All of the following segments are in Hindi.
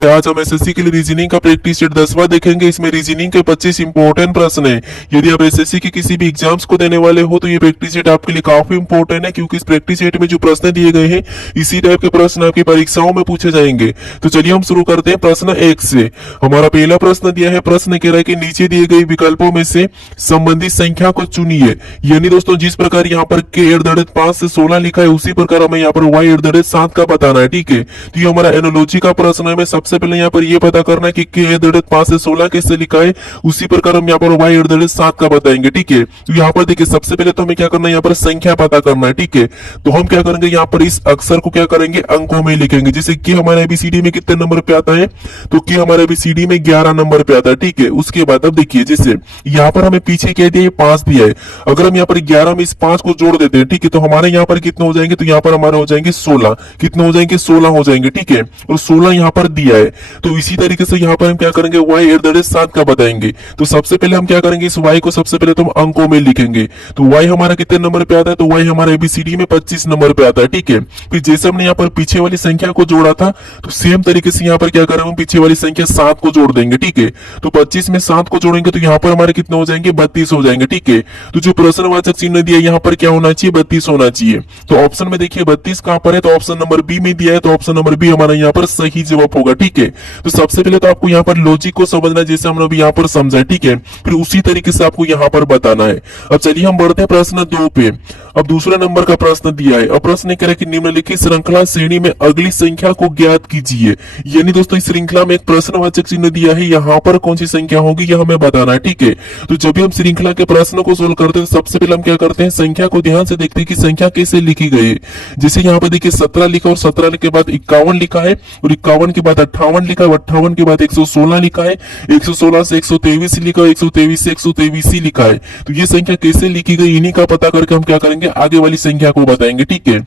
आज हम एसएससी के लिए रीजनिंग का प्रैक्टिस सेट 10वां देखेंगे। इसमें रीजनिंग के 25 इंपॉर्टेंट प्रश्न है। यदि आप एसएससी के किसी भी एग्जाम्स को देने वाले हो तो ये प्रैक्टिस सेट आपके लिए काफी इंपॉर्टेंट है, क्योंकि इस प्रैक्टिस सेट में जो प्रश्न दिए गए हैं इसी टाइप के प्रश्न आपकी परीक्षाओं में पूछे जाएंगे। तो चलिए हम शुरू करते हैं प्रश्न 1 से। हमारा पहला प्रश्न दिया है, प्रश्न कह रहा है कि नीचे दिए गए विकल्पों में से संबंधित संख्या को चुनिए। यानी दोस्तों जिस प्रकार यहाँ पर k 5 से 16 लिखा है उसी प्रकार हमें यहाँ पर y 7 का बताना है। ठीक है, तो ये हमारा एनोलॉजी का प्रश्न है। मैं सबसे पहले यहाँ पर ये पता करना है कि k 5 से 16 कैसे लिखा है, उसी प्रकार हम यहाँ पर y 7 का बताएंगे। ठीक है, तो यहाँ पर देखिए सबसे पहले तो हमें क्या करना है, यहाँ पर संख्या पता करना है। ठीक है, तो हम क्या करेंगे, यहाँ पर इस अक्षर को क्या करेंगे, अंकों में लिखेंगे। जैसे कि हमारे एबीसीडी में कितने नंबर पे आता है, तो कि हमारे एबीसीडी में 11 नंबर पे आता है। ठीक है, उसके बाद अब देखिए जैसे यहाँ पर हमें पीछे क्या दिया, 5 दिया है। अगर हम यहाँ पर 11 में इस 5 को जोड़ देते हैं, ठीक है, तो हमारे यहाँ पर कितने हो जाएंगे, तो यहाँ पर हमारे हो जाएंगे 16। कितने हो जाएंगे, 16 हो जाएंगे। ठीक है, और 16 यहाँ पर दिया है। तो इसी तरीके से यहाँ पर हम क्या करेंगे, y 7 का बताएंगे। तो सबसे पहले हम क्या करेंगे, इस y को सबसे पहले तो हम अंकों में लिखेंगे। तो y हमारा कितने नंबर पे आता है, तो y हमारा एबीसीडी में 25 नंबर पे आता है। ठीक है, फिर जैसे हमने यहाँ पर पीछे वाली संख्या को जोड़ा था, तो सेम तरीके से यहाँ पर क्या करेंगे, हम पीछे वाली संख्या 7 को जोड़ देंगे। ठीक है, तो 25 में 7 को जोड़ेंगे तो यहाँ पर हमारे कितने हो जाएंगे, 32 हो जाएंगे। ठीक है, तो जो प्रश्नवाचक चिन्ह दिया यहाँ पर क्या होना चाहिए, 32 होना चाहिए। तो ऑप्शन में देखिए 32 कहां पर है, तो ऑप्शन नंबर बी में दिया है, तो ऑप्शन नंबर बी हमारा यहाँ पर सही जवाब होगा। ठीक है, तो सबसे पहले तो आपको यहाँ पर लॉजिक को समझना है, जैसे हमने अभी यहाँ पर समझा है। ठीक है, फिर उसी तरीके से आपको यहाँ पर बताना है। अब चलिए हम बढ़ते हैं प्रश्न 2 पे। अब दूसरा नंबर का प्रश्न दिया है। अब प्रश्न कह रहा है कि निम्नलिखित श्रृंखला श्रेणी में अगली संख्या को ज्ञात कीजिए। यानी दोस्तों इस श्रृंखला में एक प्रश्नवाचक चिन्ह दिया है, यहाँ पर कौन सी संख्या होगी यह हमें बताना है। ठीक है, तो जब भी हम श्रृंखला के प्रश्न को सोल्व करते हैं तो सबसे पहले हम क्या करते हैं, संख्या को ध्यान से देखते हैं कि संख्या कैसे लिखी गई है। जैसे यहाँ पर देखिए 17 लिखा और 17 के बाद 51 लिखा है, और 51 के बाद 58 लिखा है, 58 के बाद 116 लिखा है, 116 से 123 लिखा है, 123 से 123 लिखा है। तो ये संख्या कैसे लिखी गई, इन्हीं का पता करके हम क्या करेंगे, आगे वाली संख्या को बताएंगे। ठीक है,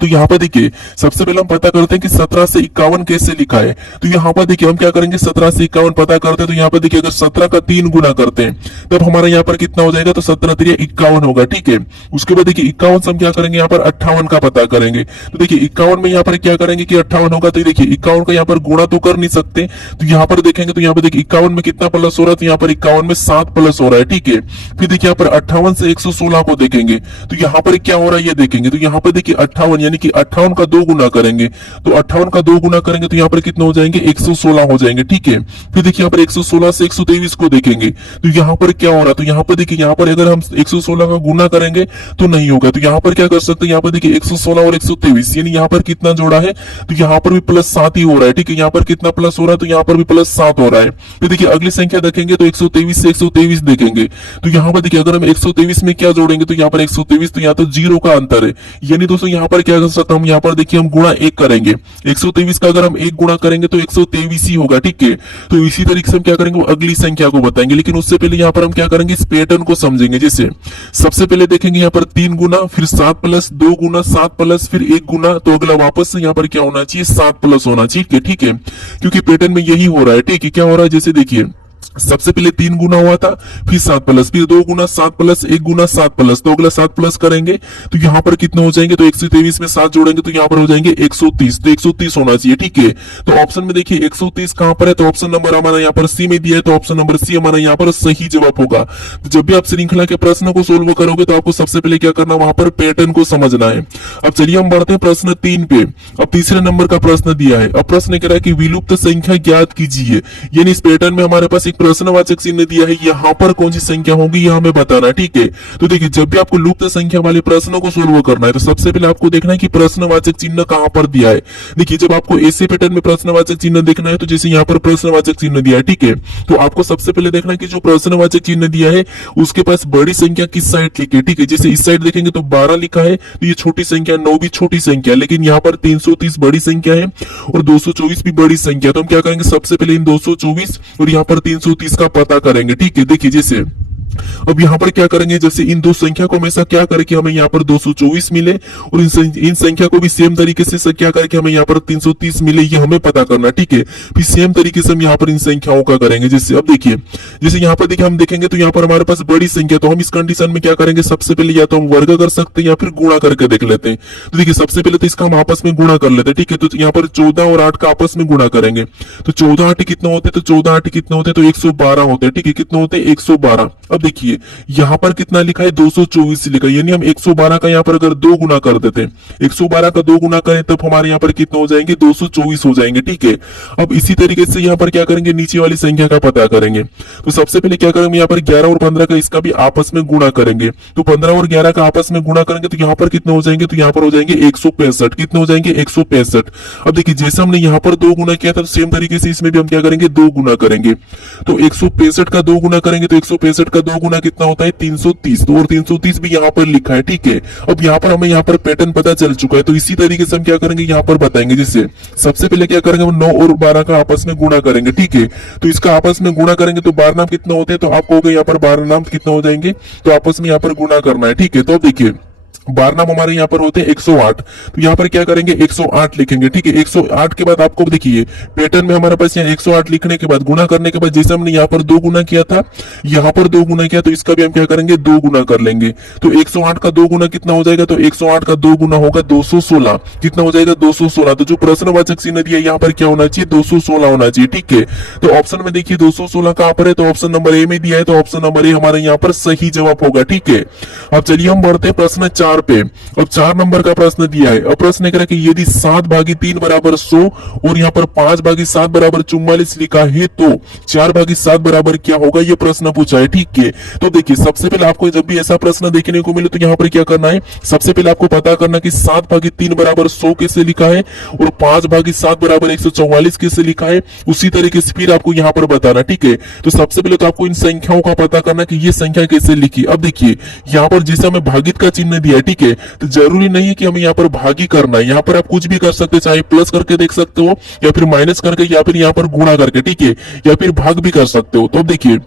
तो यहाँ पर देखिए सबसे पहले हम पता करते हैं कि 17 से 51 कैसे लिखा है। तो यहाँ पर देखिए हम क्या करेंगे, 17 से 51 पता करते हैं। तो यहाँ पर देखिए अगर 17 का 3 गुना करते हैं तब हमारा यहाँ पर कितना हो जाएगा, तो 17 3 51 होगा। ठीक है, उसके बाद देखिए 51 से हम क्या करेंगे, यहाँ पर 58 का पता करेंगे। तो देखिए 51 में यहाँ पर क्या करेंगे कि 58 होगा, तो देखिए 51 का यहाँ पर गुणा तो कर नहीं सकते, तो यहाँ पर देखेंगे तो यहाँ पर देखिए 51 में कितना प्लस हो रहा है, तो यहाँ पर 51 में 7 प्लस हो रहा है। ठीक है, फिर देखिए यहाँ पर 58 से 116 को देखेंगे तो यहाँ पर क्या हो रहा है ये देखेंगे। तो यहाँ पर देखिए 58 यानी कि 58 का 2 गुना करेंगे, तो 58 का 2 गुना करेंगे तो यहाँ पर कितना हो जाएंगे, 116 हो जाएंगे। ठीक है, फिर देखिए यहाँ पर 116 से 123 को देखेंगे तो यहाँ पर क्या हो रहा है, तो यहाँ पर देखिए यहाँ पर अगर हम 116 का गुना करेंगे तो नहीं होगा। तो यहाँ पर क्या कर सकते हैं, यहाँ पर देखिए 116 और 123 यानी यहाँ पर कितना जोड़ा है, तो यहाँ पर भी +7 ही हो रहा है। ठीक है, यहाँ पर कितना प्लस हो रहा है, तो यहाँ पर भी +7 हो रहा है। फिर देखिए अगली संख्या देखेंगे तो 123 से 123 देखेंगे, तो यहाँ पर देखिए अगर हम 123 में क्या जोड़ेंगे, तो यहाँ पर 123, तो यहाँ तो 0 का अंतर है। यानी दोस्तों यहाँ पर क्या कर सकते हैं, हम यहाँ पर देखिए हम गुणा 1 करेंगे। 123 का अगर हम 1 गुणा करेंगे तो 123 ही होगा। ठीक है, तो इसी तरीके से हम क्या करेंगे, वो अगली संख्या को बताएंगे। लेकिन उससे पहले यहाँ पर हम क्या करेंगे, इस पैटर्न को समझेंगे। जैसे सबसे पहले देखेंगे यहाँ पर 3 गुना, फिर 7 प्लस, 2 गुना, 7 प्लस, फिर 1 गुना, तो अगला वापस से यहाँ पर क्या होना चाहिए, 7 प्लस होना चाहिए। ठीक है, क्योंकि पैटर्न में यही हो रहा है। ठीक है, क्या हो रहा है, जैसे देखिए सबसे पहले 3 गुना हुआ था, फिर 7 प्लस, फिर 2 गुना 7 प्लस, 1 गुना 7 प्लस, तो अगला 7 प्लस करेंगे तो यहाँ पर कितने हो जाएंगे, तो 123 में 7 जोड़ेंगे तो यहाँ पर हो जाएंगे 130, तो 130 होना चाहिए। ठीक है, तो ऑप्शन में देखिए 130 कहां पर है, तो ऑप्शन नंबर हमारा यहाँ पर सी में दिया है, तो ऑप्शन नंबर सी हमारा यहाँ पर सही जवाब होगा। तो जब भी आप श्रृंखला के प्रश्न को सोल्व करोगे तो आपको सबसे पहले क्या करना, वहां पर पैटर्न को समझना है। अब चलिए हम बढ़ते हैं प्रश्न 3 पे। अब तीसरे नंबर का प्रश्न दिया है। अब प्रश्न कह रहा है कि विलुप्त संख्या ज्ञात कीजिए। यानी इस पैटर्न में हमारे पास एक प्रश्नवाचक चिन्ह दिया है, यहाँ पर कौन सी संख्या होगी यह हमें बताना है। ठीक है, तो देखिए जब भी आपको लुप्त संख्या वाले प्रश्नों को सोल्व करना है तो सबसे पहले आपको देखना है कि प्रश्नवाचक चिन्ह कहां पर दिया है। देखिए जब आपको ऐसे पैटर्न में प्रश्नवाचक चिन्ह देखना है तो जैसे यहाँ पर प्रश्नवाचक चिन्ह दिया है, ठीक है, तो आपको सबसे पहले देखना है कि जो प्रश्नवाचक चिन्ह दिया है उसके पास बड़ी संख्या किस साइड लिखी। ठीक है, जैसे इस साइड देखेंगे तो 12 लिखा है, तो ये छोटी संख्या, 9 भी छोटी संख्या, लेकिन यहाँ पर 330 बड़ी संख्या है और 224 भी बड़ी संख्या। तो हम क्या करेंगे, सबसे पहले इन 224 और यहाँ पर 330 का पता करेंगे। ठीक है, देखिए जैसे अब यहाँ पर क्या करेंगे, जैसे इन दो संख्या को हमेशा क्या करें कि हमें यहाँ पर 224 मिले, और इन संख्या को भी सेम तरीके से क्या करें कि हमें यहाँ पर 330 मिले, ये हमें पता करना, ठीक है। फिर सेम तरीके से हम यहाँ पर इन संख्याओं का करेंगे। जैसे अब देखिए, जैसे यहाँ पर देखिए हम देखेंगे तो यहाँ पर हमारे पास बड़ी संख्या, तो हम इस कंडीशन में क्या करेंगे, सबसे पहले या तो हम वर्ग कर सकते हैं या फिर गुणा करके देख लेते हैं। तो देखिए सबसे पहले तो इसका हम आपस में गुणा कर लेते हैं, ठीक है। तो यहाँ पर 14 और 8 का आपस में गुणा करेंगे, तो 14 8 कितने होते हैं, तो 14 8 कितने होते हैं, तो 112 होते हैं, ठीक है। कितने होते हैं, 112। अब देखिए यहाँ पर कितना लिखा है, 224 लिखा है, यानी हम 112 का यहाँ पर अगर 2 गुना कर देते हैं, 112 का 2 गुना करें तब हमारे यहाँ पर कितने हो जाएंगे, 224 हो जाएंगे, ठीक है। अब इसी तरीके से यहाँ पर क्या करेंगे, नीचे वाली संख्या का पता करेंगे। तो सबसे पहले क्या करेंगे, यहाँ पर 11 और 15 का इसका भी आपस में गुणा करेंगे, तो 15 और 11 का आपस में गुणा करेंगे तो यहाँ पर कितने हो जाएंगे, तो यहाँ पर हो जाएंगे 165। कितने हो जाएंगे, 165। अब देखिए जैसे हमने यहाँ पर 2 गुना किया था, तो सेम तरीके से इसमें भी हम क्या करेंगे, 2 गुना करेंगे। तो 165 का 2 गुना करेंगे तो 165 का 2 गुना कितना होता है, 330। तो और 330 भी यहाँ पर लिखा है, ठीक है। अब यहाँ पर हमें यहाँ पर पैटर्न पता चल चुका है, तो इसी तरीके से हम क्या करेंगे, यहाँ पर बताएंगे। जैसे सबसे पहले क्या करेंगे, हम 9 और 12 का आपस में गुणा करेंगे, ठीक है। तो इसका आपस में गुणा करेंगे तो 12 नाम कितने होते हैं, तो आप कहोगे यहाँ पर 12 नाम कितने हो जाएंगे, तो आपस में यहाँ पर गुणा करना है, ठीक है। तो देखिए 12 नाम हमारे यहाँ पर होते हैं 108, तो यहाँ पर क्या करेंगे, 108 लिखेंगे, ठीक है। 108 के बाद आपको देखिए पैटर्न में हमारे पास यहाँ 108 लिखने के बाद गुणा करने के बाद जैसे हमने यहाँ पर 2 गुना किया था, यहाँ पर 2 गुना किया, तो इसका भी हम क्या करेंगे, 2 गुना कर लेंगे। तो 108 का 2 गुना कितना हो जाएगा, तो 108 का 2 गुना होगा 216। कितना हो जाएगा, 216। तो जो प्रश्नवाचक चिन्ह दिया यहाँ पर क्या होना चाहिए, 216 होना चाहिए, ठीक है। तो ऑप्शन में देखिए 216 कहां पर है, तो ऑप्शन नंबर ए में दिया है, तो ऑप्शन नंबर ए हमारे यहाँ पर सही जवाब होगा, ठीक है। अब चलिए हम बढ़ते हैं प्रश्न 4 पे। अब 4 नंबर का प्रश्न दिया है। अब प्रश्न कह रहा है कि यदि 7/3 बराबर 100 और यहाँ पर 5/7 बराबर 44 लिखा है तो 4/7 बराबर क्या होगा, ये प्रश्न पूछा है, ठीक है। तो देखिए सबसे पहले आपको जब भी ऐसा प्रश्न देखने को मिले तो यहाँ पर क्या करना है, सबसे पहले आपको पता करना कि 7/3 बराबर 100 कैसे लिखा है और 5/7 बराबर 144 कैसे लिखा है। उसी तरीके से फिर आपको यहाँ पर बताना, ठीक है। तो सबसे पहले तो आपको इन संख्याओं का पता करना कि ये संख्या कैसे लिखी। अब देखिए यहाँ पर जैसे हमें भागित का चिन्ह दिया है, ठीक है, तो जरूरी नहीं है कि हमें यहाँ पर भागी करना है, यहाँ पर आप कुछ भी कर सकते हैं, चाहे प्लस करके देख सकते हो या फिर माइनस करके या फिर यहाँ पर गुणा करके, ठीक है, या फिर भाग भी कर सकते हो। तो अब देखिए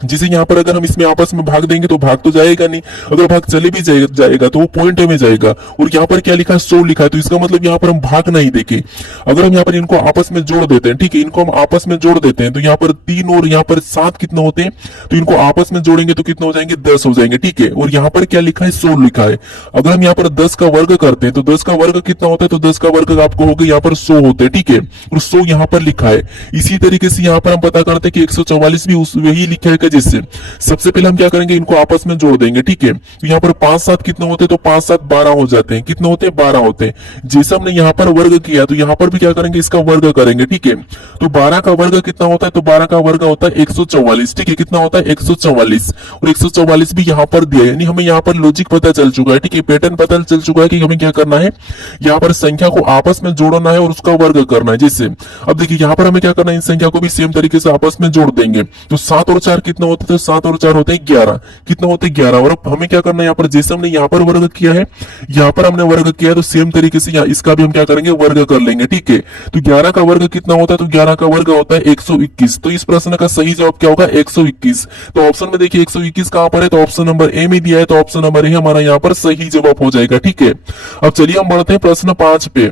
जिसे यहाँ पर अगर हम इसमें आपस में भाग देंगे तो भाग तो जाएगा नहीं, अगर भाग चले भी जाएगा तो वो पॉइंट में जाएगा। और यहाँ पर क्या लिखा है, 100 लिखा है, तो इसका मतलब यहाँ पर हम भाग नहीं देंगे। अगर हम यहाँ पर इनको आपस में जोड़ देते हैं, ठीक है, इनको हम आपस में जोड़ देते हैं, तो यहाँ पर 3 और यहाँ पर 7 कितने होते हैं, तो इनको आपस में जोड़ेंगे तो कितने हो जाएंगे, 10 हो जाएंगे, ठीक है। और यहाँ पर क्या लिखा है, 100 लिखा है। अगर हम यहाँ पर 10 का वर्ग करते हैं तो 10 का वर्ग कितना होता है, तो 10 का वर्ग आपको हो गया यहाँ पर 100 होते हैं, ठीक है, और 100 यहाँ पर लिखा है। इसी तरीके से यहाँ पर हम पता करते हैं कि 144 भी वही लिखा है, जिससे सबसे पहले हम क्या करेंगे, इनको आपस में जोड़ देंगे, ठीक है। तो यहाँ पर 5 7 कितने होते हैं, तो 5 7 12 हो जाते हैं। कितने होते हैं, 12 होते हैं। जैसे हमने यहाँ पर वर्ग किया तो यहाँ पर भी क्या करेंगे, इसका वर्ग करेंगे, ठीक है। तो 12 का वर्ग कितना होता है, तो 12 का वर्ग होता है 144, ठीक है। कितना होता है, 144, और 144 भी यहाँ पर दिया है, यानी हमें यहाँ पर लॉजिक पता चल चुका है, ठीक है, पैटर्न पता चल चुका है कि हमें क्या करना है, यहाँ पर संख्या को आपस में जोड़ना है और उसका वर्ग करना है। जैसे अब देखिए यहाँ पर हमें क्या करना है, इन संख्या को भी सेम तरीके से आपस में जोड़ देंगे। तो 7 और 4 कितना होता है, तो 7 और 4 होते हैं 11। कितना होते हैं, 11। और अब हमें क्या करना है, यहाँ पर जैसे हमने यहाँ पर वर्ग किया है, यहाँ पर हमने वर्ग किया है, तो सेम तरीके से इसका भी हम क्या करेंगे, वर्ग कर लेंगे, ठीक है। तो 11 का वर्ग कितना होता है, तो 11 का वर्ग होता है 121। तो इस प्रश्न का सही जवाब क्या होगा, 121। तो ऑप्शन में देखिए 121 कहां पर है, तो ऑप्शन नंबर ए में दिया है, तो ऑप्शन नंबर ए हमारा यहाँ पर सही जवाब हो जाएगा, ठीक है। अब चलिए हम बढ़ते हैं प्रश्न 5 पे।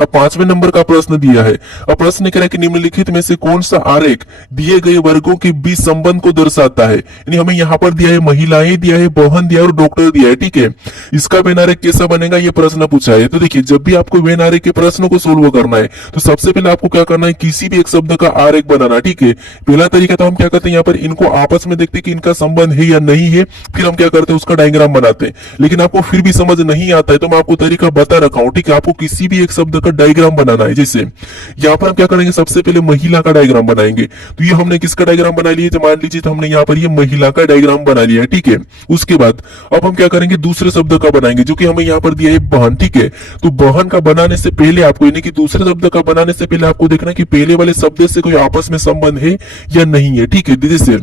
अब 5वें नंबर का प्रश्न दिया है। अब प्रश्न कह रहा है कि निम्नलिखित में से कौन सा आरेख दिए गए वर्गों के बीच संबंध को दर्शाता है। यानी हमें यहाँ पर दिया है महिलाएं दिया है, बहन दिया है और डॉक्टर दिया है, ठीक है। इसका वेन आरेख कैसा बनेगा, ये प्रश्न पूछा है। तो देखिए जब भी आपको वेन आरेख के प्रश्नों को सोल्व करना है तो सबसे पहले आपको क्या करना है, किसी भी एक शब्द का आरेख बनाना, ठीक है। पहला तरीका तो हम क्या करते हैं, यहाँ पर इनको आपस में देखते हैं कि इनका संबंध है या नहीं है, फिर हम क्या करते हैं, उसका डायग्राम बनाते हैं। लेकिन आपको फिर भी समझ नहीं आता है तो मैं आपको तरीका बता रखा हूं, ठीक है। आपको किसी भी एक शब्द का डायग्राम बनाना है। जैसे यहाँ पर हम क्या करेंगे, सबसे पहले महिला का डायग्राम बनाएंगे। तो ये हमने किसका डायग्राम बना लिया, तो मान लीजिए तो हमने यहाँ पर ये महिला का डायग्राम बना लिया है, ठीक है। उसके बाद अब हम क्या करेंगे, दूसरे शब्द का बनाएंगे जो कि हमें यहाँ पर दिया है बहन, ठीक है। तो बहन का बनाने से पहले आपको, यानी कि दूसरे शब्द का बनाने से पहले आपको देखना कि पहले वाले शब्द से कोई आपस में संबंध है या नहीं है, ठीक है। जैसे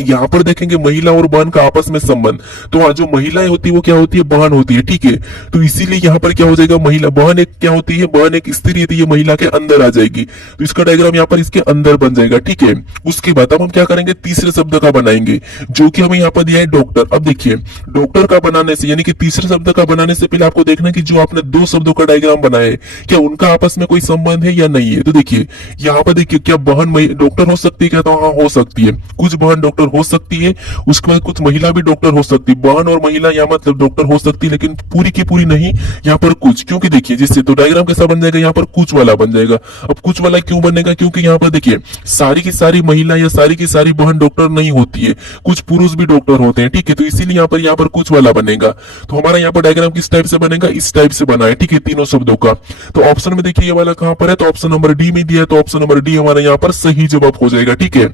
यहाँ पर देखेंगे महिला और बहन का आपस में संबंध। तो हाँ, जो महिलाएं होती है वो क्या होती है, बहन होती है, ठीक है। तो इसीलिए यहाँ पर क्या हो जाएगा, महिला बहन एक क्या होती है, बहन एक स्त्री होती है, महिला के अंदर आ जाएगी। तो इसका डायग्राम यहाँ पर इसके अंदर बन जाएगा, ठीक है। उसके बाद अब हम क्या करेंगे, तीसरे शब्द का बनाएंगे, जो कि हमें यहाँ पर दिया है डॉक्टर। अब देखिए, डॉक्टर का बनाने से यानी कि तीसरे शब्द का बनाने से पहले आपको देखना कि जो आपने दो शब्दों का डायग्राम बनाया है, क्या उनका आपस में कोई संबंध है या नहीं है। तो देखिए यहाँ पर देखिए, क्या बहन डॉक्टर हो सकती है क्या, तो हाँ हो सकती है, कुछ बहन डॉक्टर हो सकती है। उसके बाद कुछ महिला भी डॉक्टर हो सकती है, बहन और महिला यहाँ मतलब डॉक्टर हो सकती है, लेकिन पूरी की पूरी नहीं, यहाँ पर कुछ। क्योंकि देखिए जिससे तो डायग्राम कैसा बन जाएगा, यहाँ पर कुछ वाला बन जाएगा। अब कुछ वाला क्यों बनेगा, क्योंकि यहाँ पर देखिए सारी की सारी महिला या सारी की सारी बहन डॉक्टर नहीं होती है, कुछ पुरुष भी डॉक्टर होते हैं, ठीक है। तो इसीलिए यहाँ पर कुछ वाला बनेगा। तो हमारा यहाँ पर डायग्राम किस टाइप से बनेगा, इस टाइप से बना है, ठीक है, तीनों शब्दों का। तो ऑप्शन में देखिए ये वाला कहां पर है, तो ऑप्शन नंबर डी में दिया है, तो ऑप्शन नंबर डी हमारा यहाँ पर सही जवाब हो जाएगा, ठीक है।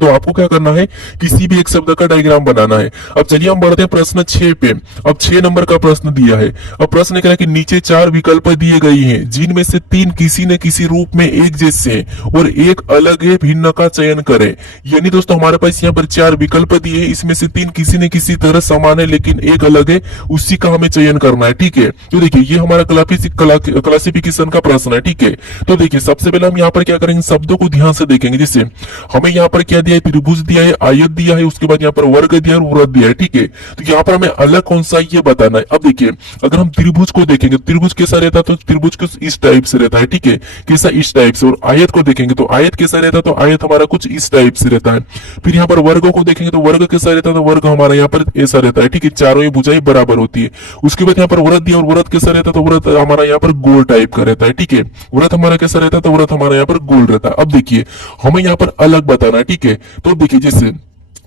तो आपको क्या करना है, किसी भी एक शब्द का डायग्राम बनाना है। अब चलिए हम बढ़ते हैं प्रश्न 6 पे। अब 6 नंबर का प्रश्न दिया है। अब प्रश्न कह रहा है कि नीचे 4 विकल्प दिए गए हैं, जिनमें से 3 किसी न किसी रूप में एक जैसे हैं और एक अलग है, भिन्न का चयन करें। यानी दोस्तों हमारे पास यहाँ पर 4 विकल्प दिए हैं, इसमें से 3 किसी न किसी तरह समान है लेकिन एक अलग है, उसी का हमें चयन करना है, ठीक है। तो देखिए ये हमारा क्लासिफिकेशन का प्रश्न है, ठीक है। तो देखिए सबसे पहले हम यहाँ पर क्या करेंगे, शब्दों को ध्यान से देखेंगे। जैसे हमें यहाँ पर क्या दिया है, त्रिभुज दिया है, आयत दिया है, उसके बाद यहाँ पर वर्ग दिया है और वृत्त दिया है, ठीक है। तो यहाँ पर हमें अलग कौन सा ये बताना है। अब देखिए अगर हम त्रिभुज को देखेंगे, त्रिभुज कैसा रहता है, तो त्रिभुज कुछ इस टाइप से रहता है, ठीक है, कैसा इस टाइप से। और आयत को देखेंगे तो आयत कैसा रहता है, तो आयत हमारा कुछ इस टाइप से रहता है। फिर यहाँ पर वर्ग को देखेंगे तो वर्ग कैसा रहता है, तो वर्ग हमारा यहाँ पर ऐसा रहता है, ठीक है, चारों ही भुजाएं बराबर होती है। उसके बाद यहाँ पर वृत्त दिया, और वृत्त कैसा रहता है, तो वृत्त हमारा यहाँ पर गोल टाइप का रहता है, ठीक है। वृत्त हमारा कैसा रहता है, तो वृत्त हमारा यहाँ पर गोल रहता है। अब देखिए हमें यहाँ पर अलग बताना है, ठीक है। तो देखिए जैसे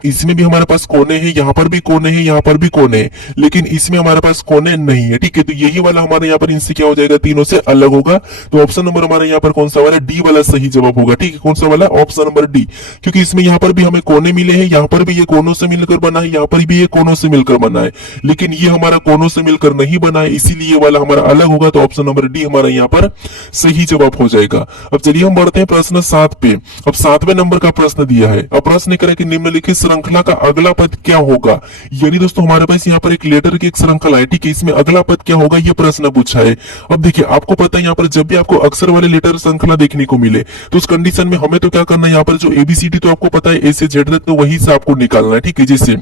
इसमें भी हमारे पास कोने हैं, यहाँ पर भी कोने हैं, यहाँ पर भी कोने हैं, लेकिन इसमें हमारे पास कोने नहीं है, ठीक है। तो यही वाला हमारे यहाँ पर इनसे क्या हो जाएगा, तीनों से अलग होगा। तो ऑप्शन नंबर हमारे यहाँ पर कौन सा वाला, डी वाला सही जवाब होगा, ठीक है। कौन सा वाला, ऑप्शन नंबर डी, क्योंकि इसमें यहाँ पर भी हमें कोने मिले हैं, यहाँ पर भी ये कोनों से मिलकर बना है, यहाँ पर भी ये कोनों से मिलकर बना है, लेकिन ये हमारा कोनों से मिलकर नहीं बना है, इसीलिए वाला हमारा अलग होगा। तो ऑप्शन नंबर डी हमारा यहाँ पर सही जवाब हो जाएगा। अब चलिए हम बढ़ते हैं प्रश्न 7 पे। अब 7वें नंबर का प्रश्न दिया है। अब प्रश्न करें कि निम्नलिखित श्रृंखला का अगला पद क्या होगा। यानी दोस्तों हमारे पास यहाँ पर एक लेटर की एक श्रृंखला है, ठीक है, इसमें अगला पद क्या होगा ये प्रश्न पूछा है। अब देखिए आपको पता है यहाँ पर जब भी आपको अक्षर वाले लेटर श्रृंखला देखने को मिले तो उस कंडीशन में हमें तो क्या करना है, यहाँ पर जो एबीसीडी तो आपको पता है ए से जेड तक, तो वही से आपको निकालना है, ठीक है। जैसे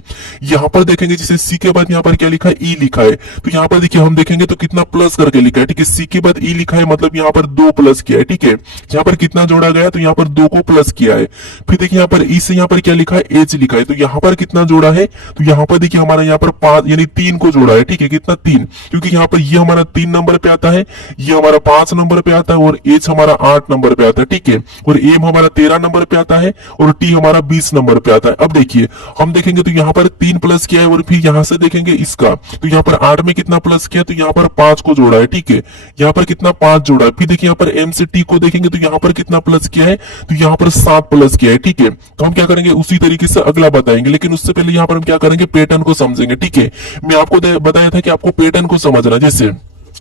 यहाँ पर देखेंगे, जैसे सी के बाद यहाँ पर क्या लिखा है, ई लिखा है, तो यहाँ पर देखिए हम देखेंगे तो कितना प्लस करके लिखा है, ठीक है। सी के बाद ई लिखा है मतलब यहाँ पर 2 प्लस किया है, ठीक है। यहाँ पर कितना जोड़ा गया, तो यहाँ पर 2 को प्लस किया है। फिर देखिए यहाँ पर ई से यहाँ पर क्या लिखा है, एच लिखा है, तो यहाँ पर कितना जोड़ा है, तो यहाँ पर देखिए हमारा यहाँ पर 5 यानी 3 को जोड़ा है, ठीक है। कितना, 3, क्योंकि यहाँ पर ये हमारा 3 नंबर पे आता है, ये हमारा 5 नंबर पे आता है और एच हमारा 8 नंबर पे आता है, ठीक है। और एम हमारा 13 नंबर पे आता है और टी हमारा 20 नंबर पे आता है। अब देखिए हम देखेंगे तो यहाँ पर 3 प्लस किया है और फिर यहाँ से देखेंगे इसका, तो यहाँ पर 8 में कितना प्लस किया, तो यहाँ पर 5 को जोड़ा है, ठीक है। यहाँ पर कितना 5 जोड़ा है। फिर देखिए यहाँ पर एम से टी को देखेंगे तो यहाँ पर कितना प्लस किया है, तो यहाँ पर 7 प्लस किया है, ठीक है। तो हम क्या करेंगे उसी तरीके से अगला बताएंगे, लेकिन उससे पहले यहाँ पर हम क्या करेंगे, पैटर्न को समझेंगे, ठीक है। मैं आपको बताया था कि आपको पैटर्न को समझना। जैसे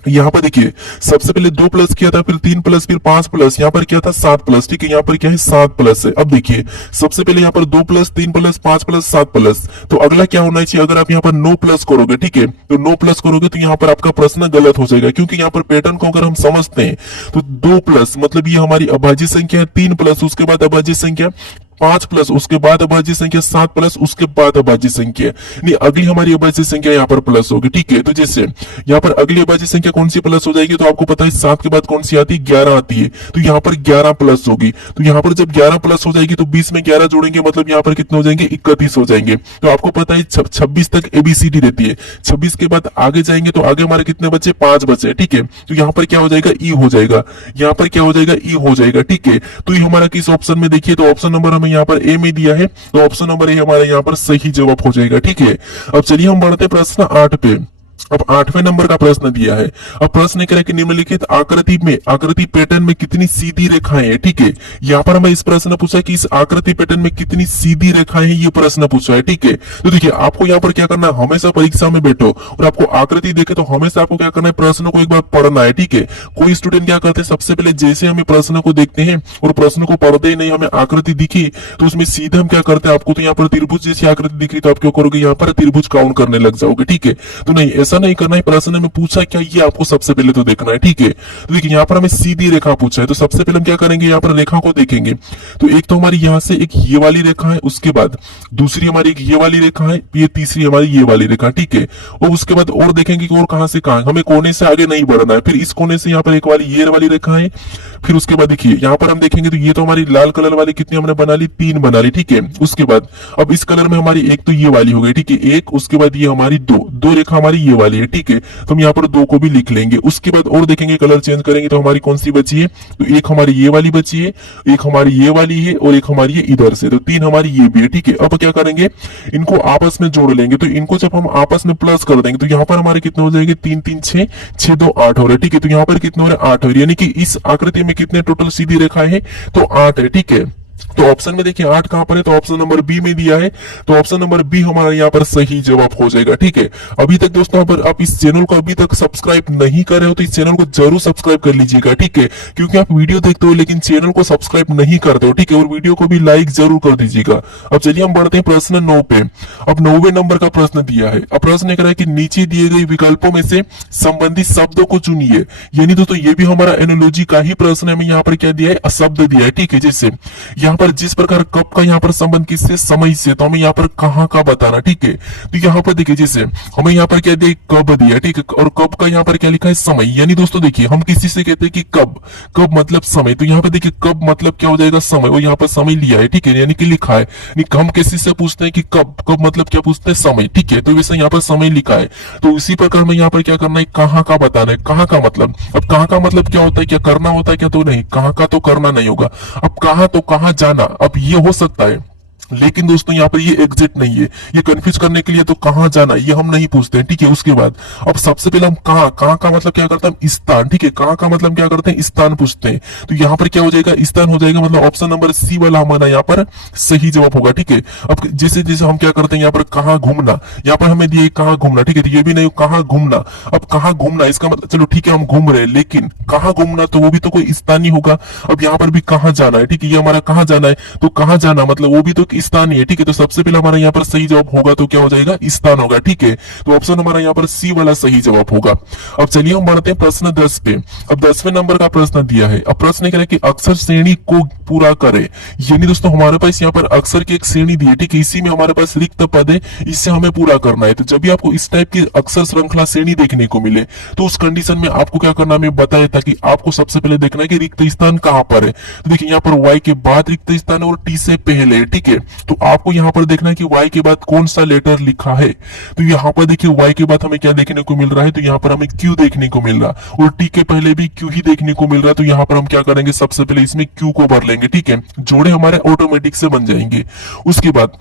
यहाँ पर देखिए सबसे पहले 2 प्लस किया था, फिर 3 प्लस, फिर 5 प्लस, यहाँ पर क्या था 7 प्लस, ठीक है। यहाँ पर क्या है 7 प्लस है। अब देखिए सबसे पहले यहाँ पर 2 प्लस, 3 प्लस, 5 प्लस, 7 प्लस, तो अगला क्या होना चाहिए, अगर आप यहाँ पर 9 प्लस करोगे, ठीक है, तो 9 प्लस करोगे तो यहाँ पर आपका प्रश्न गलत हो जाएगा, क्योंकि यहाँ पर पैटर्न को अगर हम समझते हैं तो 2 प्लस मतलब ये हमारी अभाज्य संख्या है, 3 प्लस उसके बाद अभाज्य संख्या, 5 प्लस उसके बाद अभाज्य संख्या, 7 प्लस उसके बाद अभाज्य संख्या, नहीं अगली हमारी अभाज्य संख्या यहाँ पर प्लस होगी, ठीक है। तो जैसे यहाँ पर अगली अभाज्य संख्या कौन सी प्लस हो जाएगी, तो आपको पता है 7 के बाद कौन सी आती है, 11 आती है, तो यहाँ पर 11 प्लस होगी। तो यहाँ पर जब 11 प्लस हो जाएगी तो 20 में 11 जोड़ेंगे मतलब यहाँ पर कितने हो जाएंगे, 31 हो जाएंगे। तो आपको पता है 26 तक एबीसीडी रहती है, 26 के बाद आगे जाएंगे तो आगे हमारे कितने बचे, 5 बचे, ठीक है। तो यहाँ पर क्या हो जाएगा, ई हो जाएगा, यहाँ पर क्या हो जाएगा, ई हो जाएगा, ठीक है। तो ये हमारा किस ऑप्शन में, देखिए तो ऑप्शन नंबर हमें यहाँ पर ए में दिया है, तो ऑप्शन नंबर ए हमारे यहाँ पर सही जवाब हो जाएगा, ठीक है। अब चलिए हम बढ़ते प्रश्न 8 पे। अब 8वें नंबर का प्रश्न दिया है। अब प्रश्न कह रहा है कि निम्नलिखित आकृति पैटर्न में कितनी सीधी रेखाएं हैं। ठीक है, यहाँ पर हमें इस प्रश्न पूछा कि इस आकृति पैटर्न में कितनी सीधी रेखाएं हैं, ये प्रश्न पूछा है। ठीक है, तो देखिए आपको यहाँ पर क्या करना है, हमेशा परीक्षा में बैठो और आपको आकृति देखे तो हमेशा आपको क्या करना है, प्रश्न को एक बार पढ़ना है। ठीक है, कोई स्टूडेंट क्या करते हैं, सबसे पहले जैसे हमें प्रश्न को देखते हैं और प्रश्न को पढ़ते ही नहीं, हमें आकृति दिखी तो उसमें सीधे हम क्या करते हैं, आपको तो यहाँ पर त्रिभुज जैसी आकृति दिख रही तो आप क्या करोगे, यहाँ पर त्रिभुज काउंट करने लग जाओगे। ठीक है, तो नहीं, ऐसा नहीं करना है। प्रश्न में पूछा क्या, ये आपको सबसे पहले तो देखना है। ठीक है, तो देखिए यहाँ पर हमें सीधी रेखा पूछा है, तो सबसे पहले हम क्या करेंगे, यहाँ पर रेखा को देखेंगे। तो एक तो हमारी यहाँ से एक ये वाली रेखा है, उसके बाद दूसरी हमारी एक ये वाली रेखा है, ये तीसरी हमारी ये वाली रेखा। ठीक है, और उसके बाद और देखेंगे कि और कहां से कहां, हमें कोने से आगे नहीं बढ़ना है। फिर इस कोने से यहाँ पर एक वाली ये वाली रेखा है। फिर उसके बाद देखिए यहाँ पर हम देखेंगे तो ये तो हमारी लाल कलर वाली कितनी हमने बना ली, 3 बना ली। ठीक है, उसके बाद अब इस कलर में हमारी एक तो ये वाली हो गई। ठीक है, एक, उसके बाद ये हमारी दो रेखा हमारी ये वाली है। ठीक है, तो हम यहाँ पर 2 को भी लिख लेंगे। उसके बाद और देखेंगे, कलर चेंज करेंगे तो हमारी कौन सी बची है, तो एक हमारी ये वाली बची है, एक हमारी ये वाली है और एक हमारी ये इधर से, तो 3 हमारी ये भी है। ठीक है, अब क्या करेंगे, इनको आपस में जोड़ लेंगे। तो इनको जब हम आपस में प्लस कर देंगे तो यहाँ पर हमारे कितने हो जाएंगे, 3 3 6 6 2 8 हो रहे। ठीक है, तो यहाँ पर कितने हो रहे, 8 हो रहे, यानी कि इस आकृति में कितने टोटल सीधी रेखाएं हैं, तो 8 है। ठीक है, तो ऑप्शन में देखिए 8 कहां पर है, तो ऑप्शन नंबर बी में दिया है, तो ऑप्शन नंबर बी हमारा यहाँ पर सही जवाब हो जाएगा। ठीक है, अभी तक दोस्तों अगर आप इस चैनल को अभी तक सब्सक्राइब नहीं कर रहे हो तो इस चैनल को जरूर सब्सक्राइब कर लीजिएगा। ठीक है, क्योंकि आप वीडियो देखते हो लेकिन चैनल को सब्सक्राइब नहीं करते हो। ठीक है, और वीडियो को भी लाइक जरूर कर दीजिएगा। अब चलिए हम बढ़ते हैं प्रश्न 9 पे। अब 9वें नंबर का प्रश्न दिया है। अब प्रश्न कह रहा है कि नीचे दिए गए विकल्पों में से संबंधित शब्दों को चुनिए। यानी दोस्तों ये भी हमारा एनोलॉजी का ही प्रश्न है। हमें यहाँ पर क्या दिया है, शब्द दिया है। ठीक है, जैसे यहाँ पर जिस प्रकार कब का यहाँ पर संबंध किससे, समय से, तो हमें यहाँ पर कहाँ का बताना। ठीक है, तो यहाँ पर देखिए जैसे हमें यहाँ पर क्या दिया, कब दिया। ठीक है, और कब का यहाँ पर क्या लिखा है, समय। यानी दोस्तों देखिए हम किसी से कहते हैं कि कब मतलब समय, तो यहाँ पर देखिए कब मतलब क्या हो जाएगा, समय, और यहाँ पर समय लिया है। ठीक है, यानी कि लिखा है। हम किसी से पूछते हैं कि कब मतलब क्या पूछते हैं, समय। ठीक है, तो वैसे यहाँ पर समय लिखा है, तो इसी प्रकार में यहाँ पर क्या करना है, कहाँ का बताना है। कहाँ का मतलब, अब कहाँ का मतलब क्या होता है, क्या करना होता है क्या, तो नहीं, कहाँ का तो करना नहीं होगा। अब कहाँ तो कहाँ जाना, अब ये हो सकता है, लेकिन दोस्तों यहाँ पर ये एग्जिट नहीं है। ये कंफ्यूज करने के लिए तो कहाँ जाना ये हम नहीं पूछते हैं। ठीक है, उसके बाद अब सबसे पहले हम कहाँ का मतलब क्या करते हैं, स्थान। ठीक है, कहाँ का मतलब क्या करते हैं, स्थान पूछते हैं। तो यहाँ पर क्या हो जाएगा, स्थान हो जाएगा, मतलब ऑप्शन नंबर सी वाला हमारा यहाँ पर सही जवाब होगा। ठीक है, अब जैसे जैसे हम क्या करते हैं, यहाँ पर कहाँ घूमना, यहाँ पर हमें दिए कहाँ घूमना। ठीक है, तो ये भी नहीं, कहाँ घूमना। अब कहाँ घूमना इसका मतलब चलो ठीक है हम घूम रहे हैं, लेकिन कहाँ घूमना तो वो भी तो कोई स्थान ही होगा। अब यहाँ पर भी कहाँ जाना है। ठीक है, ये हमारा कहाँ जाना है, तो कहाँ जाना मतलब वो भी तो स्थान ही है। ठीक है, तो सबसे पहले हमारा यहाँ पर सही जवाब होगा तो क्या हो जाएगा, स्थान होगा। ठीक है, तो ऑप्शन हमारा यहाँ पर सी वाला सही जवाब होगा। अब चलिए हम बढ़ते हैं प्रश्न 10 पे। अब 10वें नंबर का प्रश्न दिया है। अब प्रश्न कह रहा है कि अक्षर श्रेणी को पूरा करे। यानी दोस्तों हमारे पास यहाँ पर अक्षर की एक श्रेणी दी है। ठीक है, इसी में हमारे पास रिक्त पद है, इससे हमें पूरा करना है। तो जब भी आपको इस टाइप की अक्षर श्रृंखला श्रेणी देखने को मिले तो उस कंडीशन में आपको क्या करना, मैं बताया था कि आपको सबसे पहले देखना है कि रिक्त स्थान कहाँ पर है। तो देखिए यहाँ पर वाई के बाद रिक्त स्थान है और टी से पहले। ठीक है, तो आपको यहाँ पर देखना है कि y के बाद कौन सा लेटर लिखा है। तो यहाँ पर देखिए y के बाद हमें क्या देखने को मिल रहा है, तो यहाँ पर हमें q देखने को मिल रहा और t के पहले भी q ही देखने को मिल रहा है। तो यहाँ पर हम क्या करेंगे, सबसे पहले इसमें q को भर लेंगे। ठीक है, जोड़े हमारे ऑटोमेटिक से बन जाएंगे। उसके बाद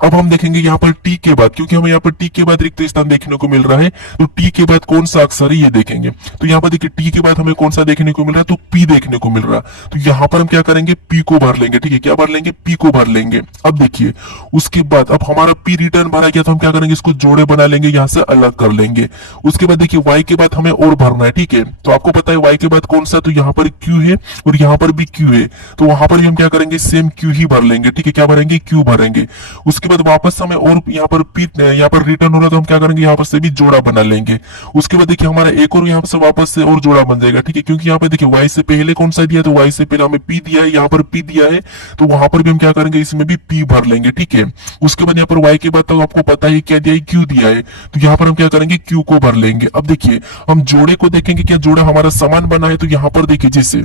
अब हम देखेंगे यहाँ पर टी के बाद, क्योंकि हमें यहाँ पर टी के बाद रिक्त स्थान देखने को मिल रहा है, तो टी के बाद कौन सा अक्षर है ये देखेंगे। तो यहाँ पर देखिए टी के बाद हमें कौन सा देखने को मिल रहा है, तो पी देखने को मिल रहा है। तो यहाँ पर हम क्या करेंगे, पी को भर लेंगे। ठीक है, क्या भर लेंगे, पी को भर लेंगे। अब देखिए उसके बाद अब हमारा पी रिटर्न भरा गया, तो हम क्या करेंगे, इसको जोड़े बना लेंगे, यहाँ से अलग कर लेंगे। उसके बाद देखिए वाई के बाद हमें और भरना है। ठीक है, तो आपको पता है वाई के बाद कौन सा, तो यहाँ पर क्यू है और यहाँ पर भी क्यू है, तो वहां पर भी हम क्या करेंगे, सेम क्यू ही भर लेंगे। ठीक है, क्या भरेंगे, क्यू भरेंगे। उसके बाद वापस हमें और यहाँ पर यहाँ पर रिटर्न हो रहा है, तो हम क्या करेंगे, यहाँ पर से भी जोड़ा बना लेंगे। उसके बाद देखिए हमारा एक और यहाँ से वापस से और जोड़ा बन जाएगा। ठीक है, क्योंकि यहाँ पे देखिए वाई से पहले कौन सा दिया, तो वाई से पहले हमें पी दिया है, यहाँ पर पी दिया है, तो वहां पर भी हम क्या करेंगे, इसमें भी पी भर लेंगे। ठीक है, उसके बाद यहाँ पर वाई के बाद तो आपको पता ही क्या दिया है, क्यू दिया है, तो यहाँ पर हम क्या करेंगे, क्यू को भर लेंगे। अब देखिए हम जोड़े को देखेंगे, क्या जोड़ा हमारा समान बना है, तो यहाँ पर देखिए जैसे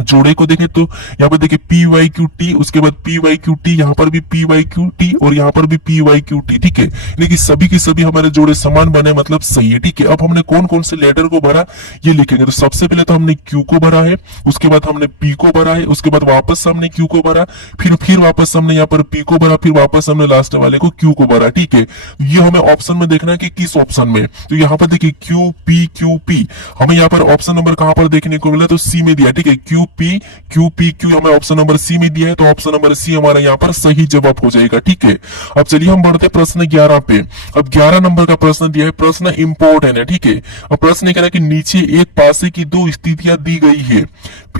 जोड़े को देखें तो यहाँ पर देखिए पी वाई क्यू टी, उसके बाद पी वाई क्यू टी, यहाँ पर भी पी वाई क्यू टी और यहाँ पर भी पी वाई क्यू टी, ठीक है। लेकिन सभी के सभी हमारे जोड़े समान बने, मतलब सही है, ठीक है। अब हमने कौन कौन से लेटर को भरा ये लिखेंगे। तो सबसे पहले तो हमने क्यू को भरा है, उसके बाद हमने पी को भरा है, उसके बाद वापस हमने क्यू को भरा, फिर वापस हमने यहाँ पर पी को भरा, फिर वापस हमने लास्ट वाले को क्यू को भरा, ठीक है। ये हमें ऑप्शन में देखना है कि किस ऑप्शन में। तो यहाँ पर देखिए क्यू पी, हमें यहाँ पर ऑप्शन नंबर कहां पर देखने को मिला, तो सी में दिया, ठीक है। क्यू पी क्यू हमें ऑप्शन नंबर सी में दिया है, तो ऑप्शन नंबर सी हमारा यहाँ पर सही जवाब हो जाएगा, ठीक है। अब चलिए हम बढ़ते प्रश्न 11 पे। अब 11 नंबर का प्रश्न दिया है, प्रश्न इंपॉर्टेंट है, ठीक है। अब प्रश्न कह रहा है कि नीचे एक पासे की दो स्थितियां दी गई है,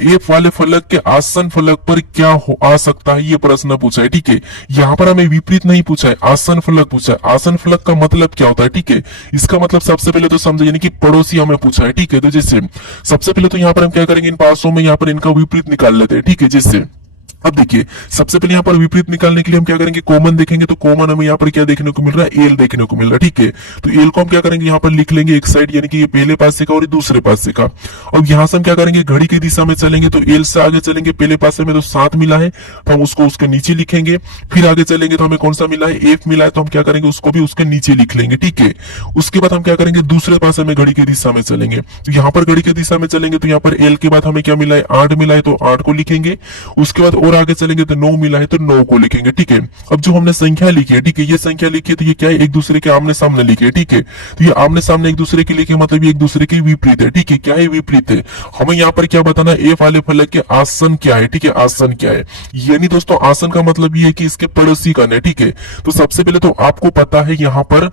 एफ वाले फलक के आसन फलक पर क्या आ सकता है, ये प्रश्न पूछा है, ठीक है। यहाँ पर हमें विपरीत नहीं पूछा है, आसन फलक पूछा है। आसन फलक का मतलब क्या होता है, ठीक है। इसका मतलब सबसे पहले तो समझे, यानी कि पड़ोसी हमें पूछा है, ठीक है। तो जैसे सबसे पहले तो यहाँ पर हम क्या करेंगे, इन पासों में यहाँ पर इनका विपरीत निकाल लेते हैं, ठीक है। जैसे अब देखिए सबसे पहले यहाँ पर विपरीत निकालने के लिए हम क्या करेंगे, कॉमन देखेंगे। तो कॉमन हमें यहाँ पर क्या देखने को मिल रहा है, एल देखने को मिल रहा है, ठीक है। तो एल को हम क्या करेंगे, यहाँ पर लिख लेंगे एक साइड, यानी कि ये पहले पासे का और ये दूसरे पासे का। अब यहाँ से हम क्या करेंगे, घड़ी की दिशा में चलेंगे, तो एल से आगे चलेंगे, पहले पासे में तो 7 मिला है, तो हम उसको उसके नीचे लिखेंगे। फिर आगे चलेंगे तो हमें कौन सा मिला है, एफ मिला है, तो हम क्या करेंगे, उसको भी उसके नीचे लिख लेंगे, ठीक है। उसके बाद हम क्या करेंगे, दूसरे पासे में घड़ी की दिशा में चलेंगे, तो यहाँ पर घड़ी की दिशा में चलेंगे, तो यहाँ पर एल के बाद हमें क्या मिला है, 8 मिला है, तो 8 को लिखेंगे। उसके बाद और आगे चलेंगे तो 9 मिला है, तो 9 को लिखेंगे, ठीक है। अब जो हमने संख्या लिखी है, ठीक है, ये संख्या लिखी है, तो ये क्या है, एक दूसरे के आमने सामने लिखे है, ठीक है। तो ये आमने सामने एक दूसरे के लिखे, मतलब ये एक दूसरे के विपरीत है, ठीक है। क्या है, विपरीत है। हमें यहाँ पर क्या बताना है, एफ वाले फलक के आसन क्या है, ठीक है। आसन क्या है, यानी दोस्तों आसन का मतलब ये है कि इसके पड़ोसी कौन है, ठीक है। तो सबसे पहले तो आपको पता है यहाँ पर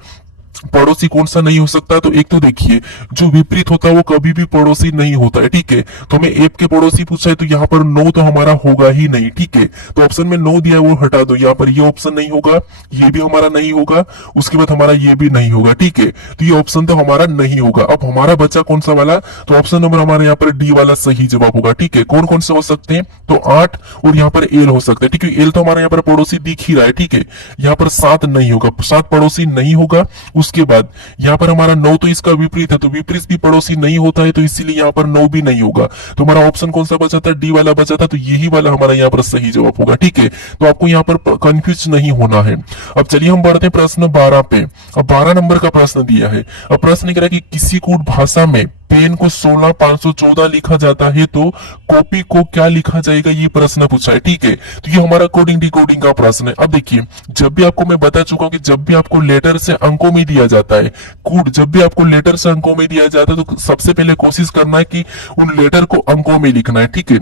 पड़ोसी कौन सा नहीं हो सकता। तो एक तो देखिए जो विपरीत होता है वो कभी भी पड़ोसी नहीं होता है, ठीक है। तो हमें एफ के पड़ोसी पूछा है, तो यहाँ पर 9 तो हमारा होगा ही नहीं, ठीक है। तो ऑप्शन में 9 दिया है वो हटा दो, यहाँ पर ये ऑप्शन नहीं होगा, ये भी हमारा नहीं होगा, उसके बाद हमारा ये भी नहीं होगा, ठीक है। तो ये ऑप्शन तो हमारा नहीं होगा। अब हमारा बचा कौन सा वाला, तो ऑप्शन नंबर हमारे यहाँ पर डी वाला सही जवाब होगा, ठीक है। कौन कौन से हो सकते हैं, तो 8 और यहाँ पर एल हो सकते हैं, ठीक है। एल तो हमारे यहाँ पर पड़ोसी दिख ही रहा है, ठीक है। यहाँ पर 7 नहीं होगा, 7 पड़ोसी नहीं होगा। उसके बाद यहाँ पर हमारा 9 तो इसका विपरीत है, तो विपरीत भी पड़ोसी नहीं होता है, तो इसीलिए यहाँ पर 9 भी नहीं होगा। तो हमारा ऑप्शन कौन सा बचा था, डी वाला बचा था, तो यही वाला हमारा यहाँ पर सही जवाब होगा, ठीक है। तो आपको यहाँ पर कंफ्यूज नहीं होना है। अब चलिए हम बढ़ते हैं प्रश्न 12 पे। अब 12 नंबर का प्रश्न दिया है। अब प्रश्न कह रहा है कि किसी कूट भाषा में पेन को 16514 लिखा जाता है, तो कॉपी को क्या लिखा जाएगा, ये प्रश्न पूछा है, ठीक है। तो ये हमारा कोडिंग डिकोडिंग का प्रश्न है। अब देखिए जब भी आपको मैं बता चुका हूं कि जब भी आपको लेटर से अंकों में दिया जाता है, कूट जब भी आपको लेटर से अंकों में दिया जाता है, तो सबसे पहले कोशिश करना है कि उन लेटर को अंकों में लिखना है, ठीक है।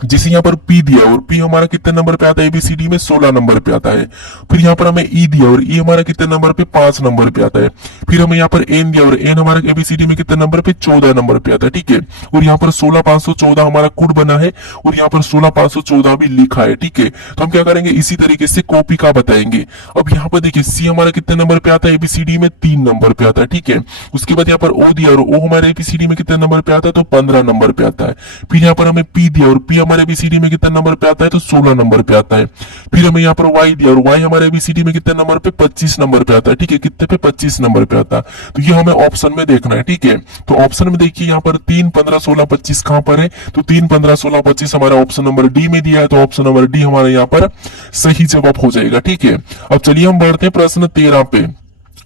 जैसे यहाँ पर P दिया और P हमारा कितने नंबर पे आता है, एबीसीडी में 16 नंबर पे आता है। फिर यहाँ पर हमें E दिया और E हमारा कितने नंबर पे, 5 नंबर पे आता है। फिर हमें यहाँ पर N दिया और N हमारा एबीसीडी में कितने नंबर पे, 14 नंबर पे आता है, ठीक है। और यहाँ पर 16514 हमारा कोड बना है और यहाँ पर 16514 भी लिखा है, ठीक है। तो हम क्या करेंगे, इसी तरीके से कॉपी का बताएंगे। अब यहाँ पर देखिए C हमारा कितने नंबर पे आता है, एबीसीडी में 3 नंबर पे आता है, ठीक है। उसके बाद यहाँ पर O दिया और O हमारे एबीसीडी में कितने नंबर पे आता है, तो 15 नंबर पे आता है। फिर यहाँ पर हमें P दिया और P हमारे एबीसीडी में कितने नंबर पे आता है, तो 16 नंबर पे आता है। फिर हमें यहाँ पर Y दिया और Y हमारे एबीसीडी में कितने नंबर पे, 25 नंबर पे आता है, ठीक है। कितने पे, 25 नंबर पे आता है। तो ये हमें ऑप्शन में देखना है, ठीक है। तो ऑप्शन में देखिए यहाँ पर 3 15 16 25 कहां पर है, तो 3 15 16 25 हमारा ऑप्शन नंबर डी में दिया है, तो ऑप्शन नंबर डी हमारा यहाँ पर सही जवाब हो जाएगा, ठीक है। अब चलिए हम बढ़ते हैं प्रश्न 13 पे।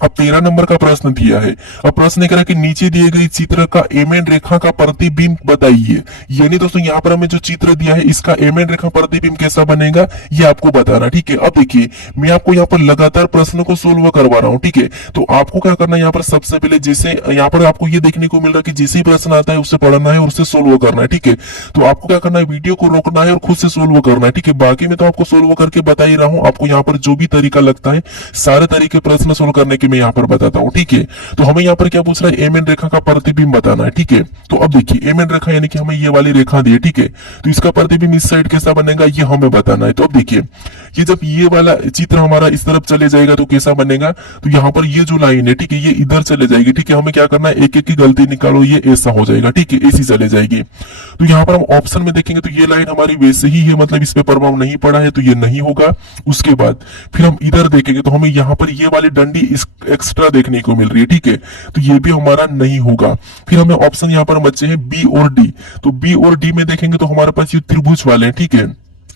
अब 13 नंबर का प्रश्न दिया है। अब प्रश्न कह रहा है कि नीचे दिए गई चित्र का एमएन रेखा का प्रतिबिंब बताइए। यानी दोस्तों यहाँ पर हमें जो चित्र दिया है इसका एमएन रेखा प्रतिबिंब कैसा बनेगा ये आपको बताना, ठीक है। अब देखिए मैं आपको यहाँ पर लगातार प्रश्न को सोल्व करवा रहा हूँ, ठीक है। तो आपको क्या करना है, यहाँ पर सबसे पहले जैसे यहाँ पर आपको ये देखने को मिल रहा है कि जैसे ही प्रश्न आता है उससे पढ़ना है और उससे सोल्व करना है, ठीक है। तो आपको क्या करना है, वीडियो को रोकना है और खुद से सोल्व करना है, ठीक है। बाकी में तो आपको सोल्व करके बता ही रहा हूँ, आपको यहाँ पर जो भी तरीका लगता है सारे तरीके प्रश्न सोल्व करने के मैं यहाँ पर बताता हूँ, ठीक है। तो हमें यहाँ पर क्या पूछ रहा है, एमएन रेखा का प्रतिबिंब बताना है, ठीक है। तो अब देखिए एमएन रेखा यानी कि हमें ये वाली रेखा दी है, ठीक है। तो इसका प्रतिबिंब इस साइड कैसा बनेगा ये हमें बताना है। तो अब देखिए ये जब ये वाला चित्र हमारा इस तरफ चले जाएगा तो कैसा बनेगा, तो यहाँ पर ये जो लाइन है, ठीक है, ये इधर चले जाएगी, ठीक है। हमें क्या करना है, एक एक की गलती निकालो, ये ऐसा हो जाएगा, ठीक है, ऐसी चले जाएगी। तो यहाँ पर हम ऑप्शन में देखेंगे तो ये लाइन हमारी वैसे ही है, मतलब इस पे प्रभाव नहीं पड़ा है, तो ये नहीं होगा। उसके बाद फिर हम इधर देखेंगे तो हमें यहाँ पर ये वाली डंडी इस एक्स्ट्रा देखने को मिल रही है, ठीक है। तो ये भी हमारा नहीं होगा। फिर हमें ऑप्शन यहाँ पर बचे हैं बी और डी। तो बी और डी में देखेंगे तो हमारे पास ये त्रिभुज वाले हैं, ठीक है,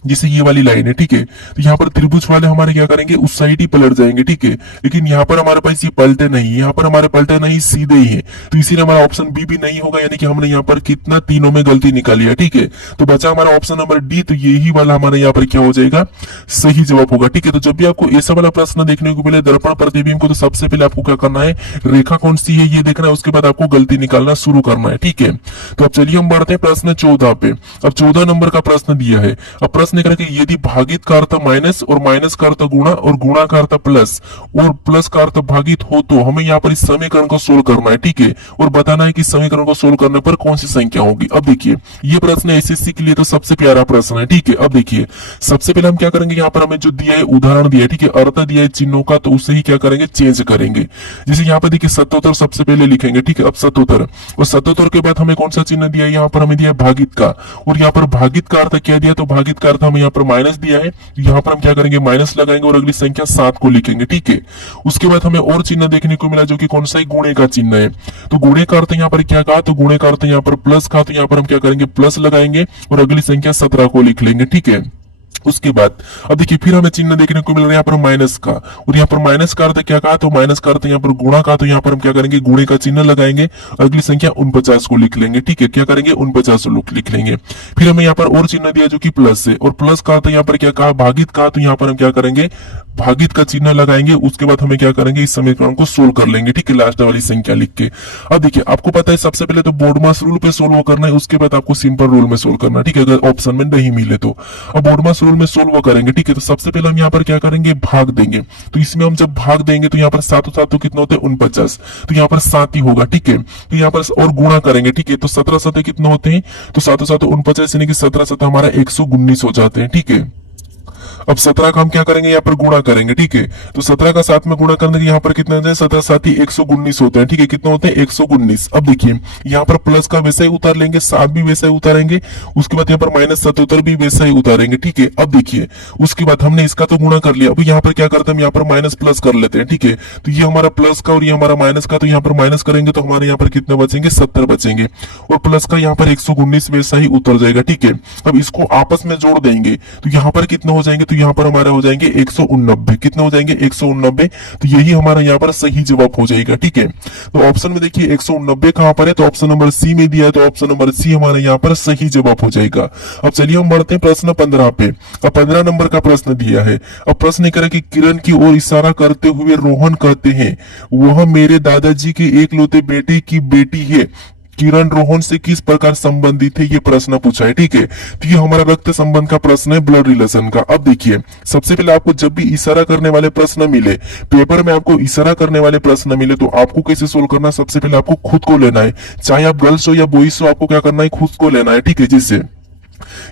जिसे ये वाली लाइन है, ठीक है। तो यहाँ पर त्रिभुज वाले हमारे क्या करेंगे, उस साइड ही पलट जाएंगे, ठीक है। लेकिन यहाँ पर हमारे पास ये पलटे नहीं, यहाँ पर हमारे पलटे नहीं, सीधे ही है। तो इसीलिए हमारा ऑप्शन बी भी नहीं होगा, यानी कि हमने यहाँ पर कितना तीनों में गलती निकाली है, ठीक है। तो बचा हमारा ऑप्शन नंबर डी। तो यही वाला हमारे यहाँ पर क्या हो जाएगा, सही जवाब होगा, ठीक है। तो जब भी आपको ऐसा वाला प्रश्न देखने को मिले दर्पण प्रतिबिंब को, तो सबसे पहले आपको क्या करना है, रेखा कौन सी है ये देखना है, उसके बाद आपको गलती निकालना शुरू करना है, ठीक है। तो अब चलिए हम बढ़ते हैं प्रश्न 14 पे। अब 14 नंबर का प्रश्न दिया है। अब प्रश्न करें कि यदि भागित का अर्थ माइनस और माइनस का अर्थ गुणा और गुणा का अर्थ प्लस और प्लस का अर्थ भागित हो, तो हमें यहाँ पर इस समीकरण को सोल्व करना है, ठीक है। और बताना है कि समीकरण को सोल्व करने पर कौन सी संख्या होगी। अब देखिए ये प्रश्न एसएससी के लिए तो सबसे प्यारा प्रश्न है, ठीक है। अब देखिए सबसे पहले हम क्या करेंगे, यहाँ पर हमें जो दिया है उदाहरण दिया है, ठीक है, अर्थ दिया है चिन्हों का, तो उसे ही क्या करेंगे, चेंज करेंगे। जैसे यहाँ पर देखिए सतोत्तर सबसे पहले लिखेंगे, ठीक है। अब सतोत्तर और सतोत्तर के बाद हमें कौन सा चिन्ह दिया है, यहाँ पर हमें दिया है भागित का। और यहाँ पर भागित का अर्थ क्या दिया, तो भागित का अर्थ हमें यहाँ पर माइनस दिया है। यहाँ पर हम क्या करेंगे, माइनस लगाएंगे और अगली संख्या 7 को लिखेंगे, ठीक है। उसके बाद हमें और चिन्ह देखने को मिला जो कि कौन सा, गुणे का चिन्ह है। तो गुणे का अर्थ यहाँ पर क्या कहा, तो गुणे का अर्थ यहाँ पर प्लस का, तो यहाँ पर हम क्या करेंगे, प्लस लगाएंगे और अगली संख्या 17 को लिख लेंगे, ठीक है। उसके बाद अब देखिए फिर हमें चिन्ह देखने को मिल रहा है यहाँ पर माइनस का। और यहाँ पर माइनस का अर्थ क्या कहा, तो माइनस का अर्थ यहाँ पर गुणा का, तो यहाँ पर हम क्या करेंगे, गुणे का चिन्ह लगाएंगे, अगली संख्या 49 को लिख लेंगे, ठीक है। क्या करेंगे, 49 लिख लेंगे। फिर हमें यहाँ पर और चिन्ह दिया जो कि प्लस है। और प्लस का अर्थ यहाँ पर क्या कहा, भागित का, तो यहाँ पर हम क्या करेंगे, भागित का चिन्ह लगाएंगे। उसके बाद हमें क्या करेंगे, इस समीकरण को सोल्व कर लेंगे, ठीक है, लास्ट वाली संख्या लिख के। अब देखिए आपको पता है सबसे पहले तो बोर्डमास रूल पे सोल्व करना है, उसके बाद आपको सिंपल रूल में सोल्व करना है, ठीक है, अगर ऑप्शन में नहीं मिले तो। अब बोर्डमास रूल में सोल्व करेंगे, ठीक है। तो सबसे पहले हम यहाँ पर क्या करेंगे, भाग देंगे। तो इसमें हम जब भाग देंगे तो यहाँ पर 7 7 तो कितना होते हैं, 49। तो यहाँ पर 7 ही होगा, ठीक है। तो यहाँ पर और गुणा करेंगे, ठीक है। तो 17 7 कितना होते हैं, तो 7 7 49, यानी कि 17 7 हमारा 119 हो जाते हैं, ठीक है। अब 17 का हम क्या करेंगे, यहाँ पर गुणा करेंगे, ठीक है। तो 17 का 7 में गुणा करने के यहाँ पर कितना होता है, 17 7 ही 119 होते हैं, ठीक है। कितना होते हैं, 119। अब देखिए यहाँ पर प्लस का वैसा ही उतार लेंगे, 7 भी वैसा ही उतारेंगे। उसके बाद यहाँ पर माइनस 77 भी वैसा ही उतारेंगे, ठीक है। अब देखिए उसके बाद हमने इसका तो गुणा कर लिया। अब यहाँ पर क्या करते हैं, यहाँ पर माइनस प्लस कर लेते हैं, ठीक है। तो ये हमारा प्लस का और ये हमारा माइनस का, तो यहाँ पर माइनस करेंगे तो हमारे यहाँ पर कितने बचेंगे, 70 बचेंगे। और प्लस का यहाँ पर 119 वैसा ही उतर जाएगा, ठीक है। अब इसको आपस में जोड़ देंगे तो यहाँ पर कितना हो जाएंगे, तो यहाँ पर हमारा हो जाएंगे 189। कितना हो जाएंगे, 189। तो यही हमारा यहाँ पर सही जवाब हो जाएगा, ठीक है। तो ऑप्शन में देखिए 189 कहां पर है, तो ऑप्शन नंबर सी में दिया है, तो ऑप्शन नंबर सी हमारे यहाँ पर सही जवाब हो जाएगा। अब चलिए हम बढ़ते हैं प्रश्न 15 पे। अब 15 नंबर का प्रश्न दिया है। अब प्रश्न करें कि किरण की ओर इशारा करते हुए रोहन कहते हैं, वह मेरे दादाजी के एकलौते बेटे की बेटी है, किरण रोहन से किस प्रकार संबंधित है, ये प्रश्न पूछा है, ठीक है। तो ये हमारा रक्त संबंध का प्रश्न है, ब्लड रिलेशन का। अब देखिए सबसे पहले आपको जब भी इशारा करने वाले प्रश्न मिले, पेपर में आपको इशारा करने वाले प्रश्न मिले, तो आपको कैसे सोल्व करना है, सबसे पहले आपको खुद को लेना है। चाहे आप गर्ल्स हो या बॉयज हो, आपको क्या करना है, खुद को लेना है, ठीक है। जिससे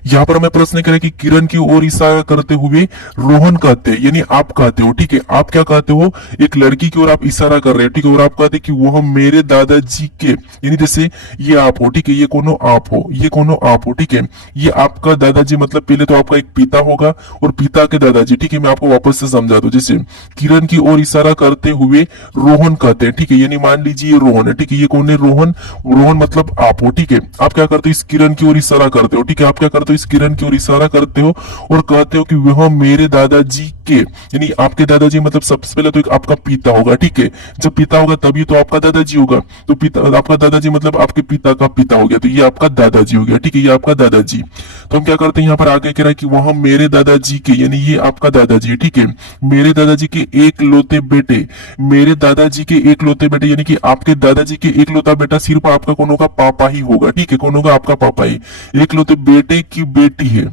यहाँ पर हमें प्रश्न करें कि किरण की ओर इशारा करते हुए रोहन कहते हैं, यानी आप कहते हो, ठीक है। आप क्या कहते हो, एक लड़की की ओर आप इशारा कर रहे हो, ठीक है। और आप कहते हैं कि वह मेरे दादाजी के, यानी जैसे ये आप हो, ठीक है, ये कोनो आप हो, ये कोनो आप हो, ठीक है। ये आपका दादाजी मतलब पहले तो आपका एक पिता होगा और पिता के दादाजी, ठीक है। मैं आपको वापस से समझा दूं, जैसे किरण की ओर इशारा करते हुए रोहन कहते हैं, ठीक है। यानी मान लीजिए ये रोहन है, ठीक है। ये कौन है, रोहन। रोहन मतलब आप हो, ठीक है। आप क्या करते हो, इस किरण की ओर इशारा करते हो, ठीक है। आप क्या करते हो, इस किरण की ओर इशारा करते हो और कहते हो कि वह मेरे दादाजी के, यानी आपके दादाजी मतलब सबसे पहले तो एक आपका पिता होगा, ठीक है। जब पिता होगा तभी तो आपका दादाजी होगा। तो पिता, आपका दादाजी मतलब आपके पिता का पिता हो गया, तो ये आपका दादाजी हो गया, ठीक है। ये आपका दादाजी। तो हम क्या करते हैं, यहाँ पर आगे कह रहा है कि वह मेरे दादाजी के, यानी ये आपका दादाजी है, ठीक है। मेरे दादाजी के एक लौते बेटे, मेरे दादाजी के एक लौते बेटे, यानी कि आपके दादाजी के एक लौता बेटा सिर्फ आपका कौन होगा, पापा ही होगा, ठीक है। कौन होगा, आपका पापा ही। एक लौते बेटे की बेटी है,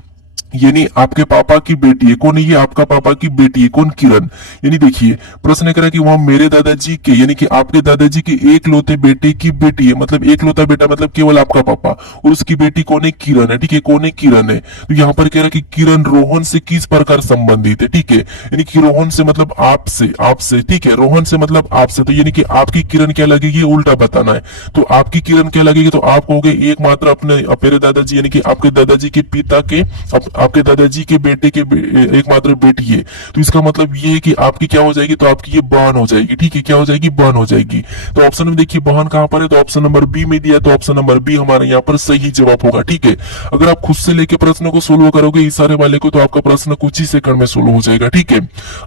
यानी आपके पापा की बेटी है। कौन है ये, आपका पापा की बेटी है, कौन, किरण। यानी देखिए प्रश्न करा कि वह मेरे दादाजी के, यानी कि आपके दादाजी के एक लौते बेटे की बेटी है, मतलब एक लौता बेटा मतलब केवल आपका पापा, और उसकी बेटी कौन है, किरण है, ठीक है। कौन है, किरण है। तो यहाँ पर कह रहा है कि किरण रोहन से किस प्रकार संबंधित है, ठीक है। यानी कि रोहन से मतलब आपसे, आपसे, ठीक है। रोहन से मतलब आपसे, तो यानी कि आपकी किरण क्या लगेगी, उल्टा बताना है। तो आपकी किरण क्या लगेगी, तो आप कहोगे एकमात्र अपने मेरे दादाजी, यानी कि आपके दादाजी के पिता के आपके दादाजी के बेटे के एकमात्र बेटी है, तो इसका मतलब ये है कि आपकी क्या हो जाएगी, तो आपकी ये बहन हो जाएगी। ठीक है, क्या हो जाएगी, बहन हो जाएगी। तो ऑप्शन में देखिए बहन कहां पर है, तो ऑप्शन नंबर बी में दिया, तो ऑप्शन नंबर बी हमारे यहाँ पर सही जवाब होगा। ठीक है, अगर आप खुद से लेके प्रश्नों को सोल्व करोगे इस सारे वाले को, तो आपका प्रश्न कुछ ही सेकंड में सोल्व हो जाएगा। ठीक है,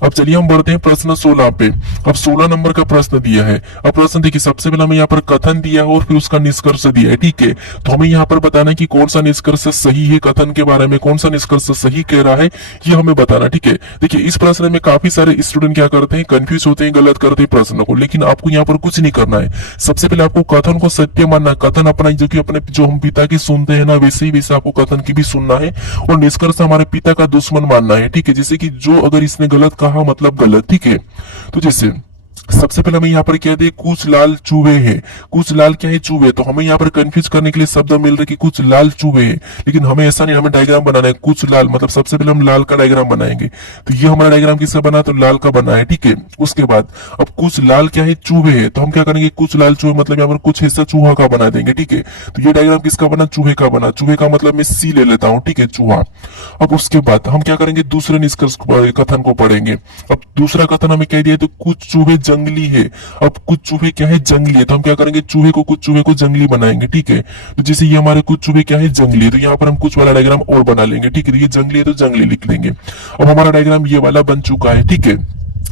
अब चलिए हम बढ़ते हैं प्रश्न 16 पे। अब 16 नंबर का प्रश्न दिया है। अब प्रश्न देखिए, सबसे पहले हमें यहाँ पर कथन दिया है और फिर उसका निष्कर्ष दिया है। ठीक है, तो हमें यहाँ पर बताना है कि कौन सा निष्कर्ष सही है, कथन के बारे में कौन सा निष्कर्ष सही कह रहा है, ये हमें बताना। ठीक है, देखिए इस प्रश्न में काफी सारे स्टूडेंट क्या करते हैं, कंफ्यूज होते हैं, गलत करते हैं प्रश्न को, लेकिन आपको यहाँ पर कुछ नहीं करना है। सबसे पहले आपको कथन को सत्य मानना है, कथन अपना जो कि अपने जो हम पिता की सुनते हैं ना, वैसे ही वैसे आपको कथन की भी सुनना है, और निष्कर्ष हमारे पिता का दुश्मन मानना है। ठीक है, जैसे कि जो अगर इसने गलत कहा मतलब गलत। ठीक है, तो जैसे सबसे पहले हमें यहाँ पर कह दे कुछ लाल चूहे हैं। कुछ लाल क्या है, चूहे। तो हमें यहाँ पर कंफ्यूज करने के लिए शब्द मिल रहे कि कुछ लाल चूहे हैं, लेकिन हमें ऐसा नहीं, हमें डायग्राम बनाना है कुछ लाल, मतलब सबसे पहले हम लाल का डायग्राम बनाएंगे। तो ये हमारा डायग्राम किसका बना, तो लाल का बना है। ठीक है, उसके बाद अब कुछ लाल क्या है, चूहे है, तो हम क्या करेंगे, कुछ लाल चूहे मतलब यहाँ पर कुछ हिस्सा चूहा का बना देंगे। ठीक है, तो ये डायग्राम किसका बना, चूहे का बना। चूहे का मतलब मैं सी ले लेता हूँ। ठीक है, चूहा। अब उसके बाद हम क्या करेंगे, दूसरे निष्कर्ष कथन को पढ़ेंगे। अब दूसरा कथन हमें कह दिया, तो कुछ चूहे जंगली है। अब कुछ चूहे क्या है, जंगली है, तो हम क्या करेंगे, चूहे को कुछ चूहे को जंगली बनाएंगे। ठीक है, तो जैसे ये हमारे कुछ चूहे क्या है, जंगली है, तो यहाँ पर हम कुछ वाला डायग्राम और बना लेंगे। ठीक है, तो ये जंगली है तो जंगली लिख लेंगे। अब हमारा डायग्राम ये वाला बन चुका है। ठीक है,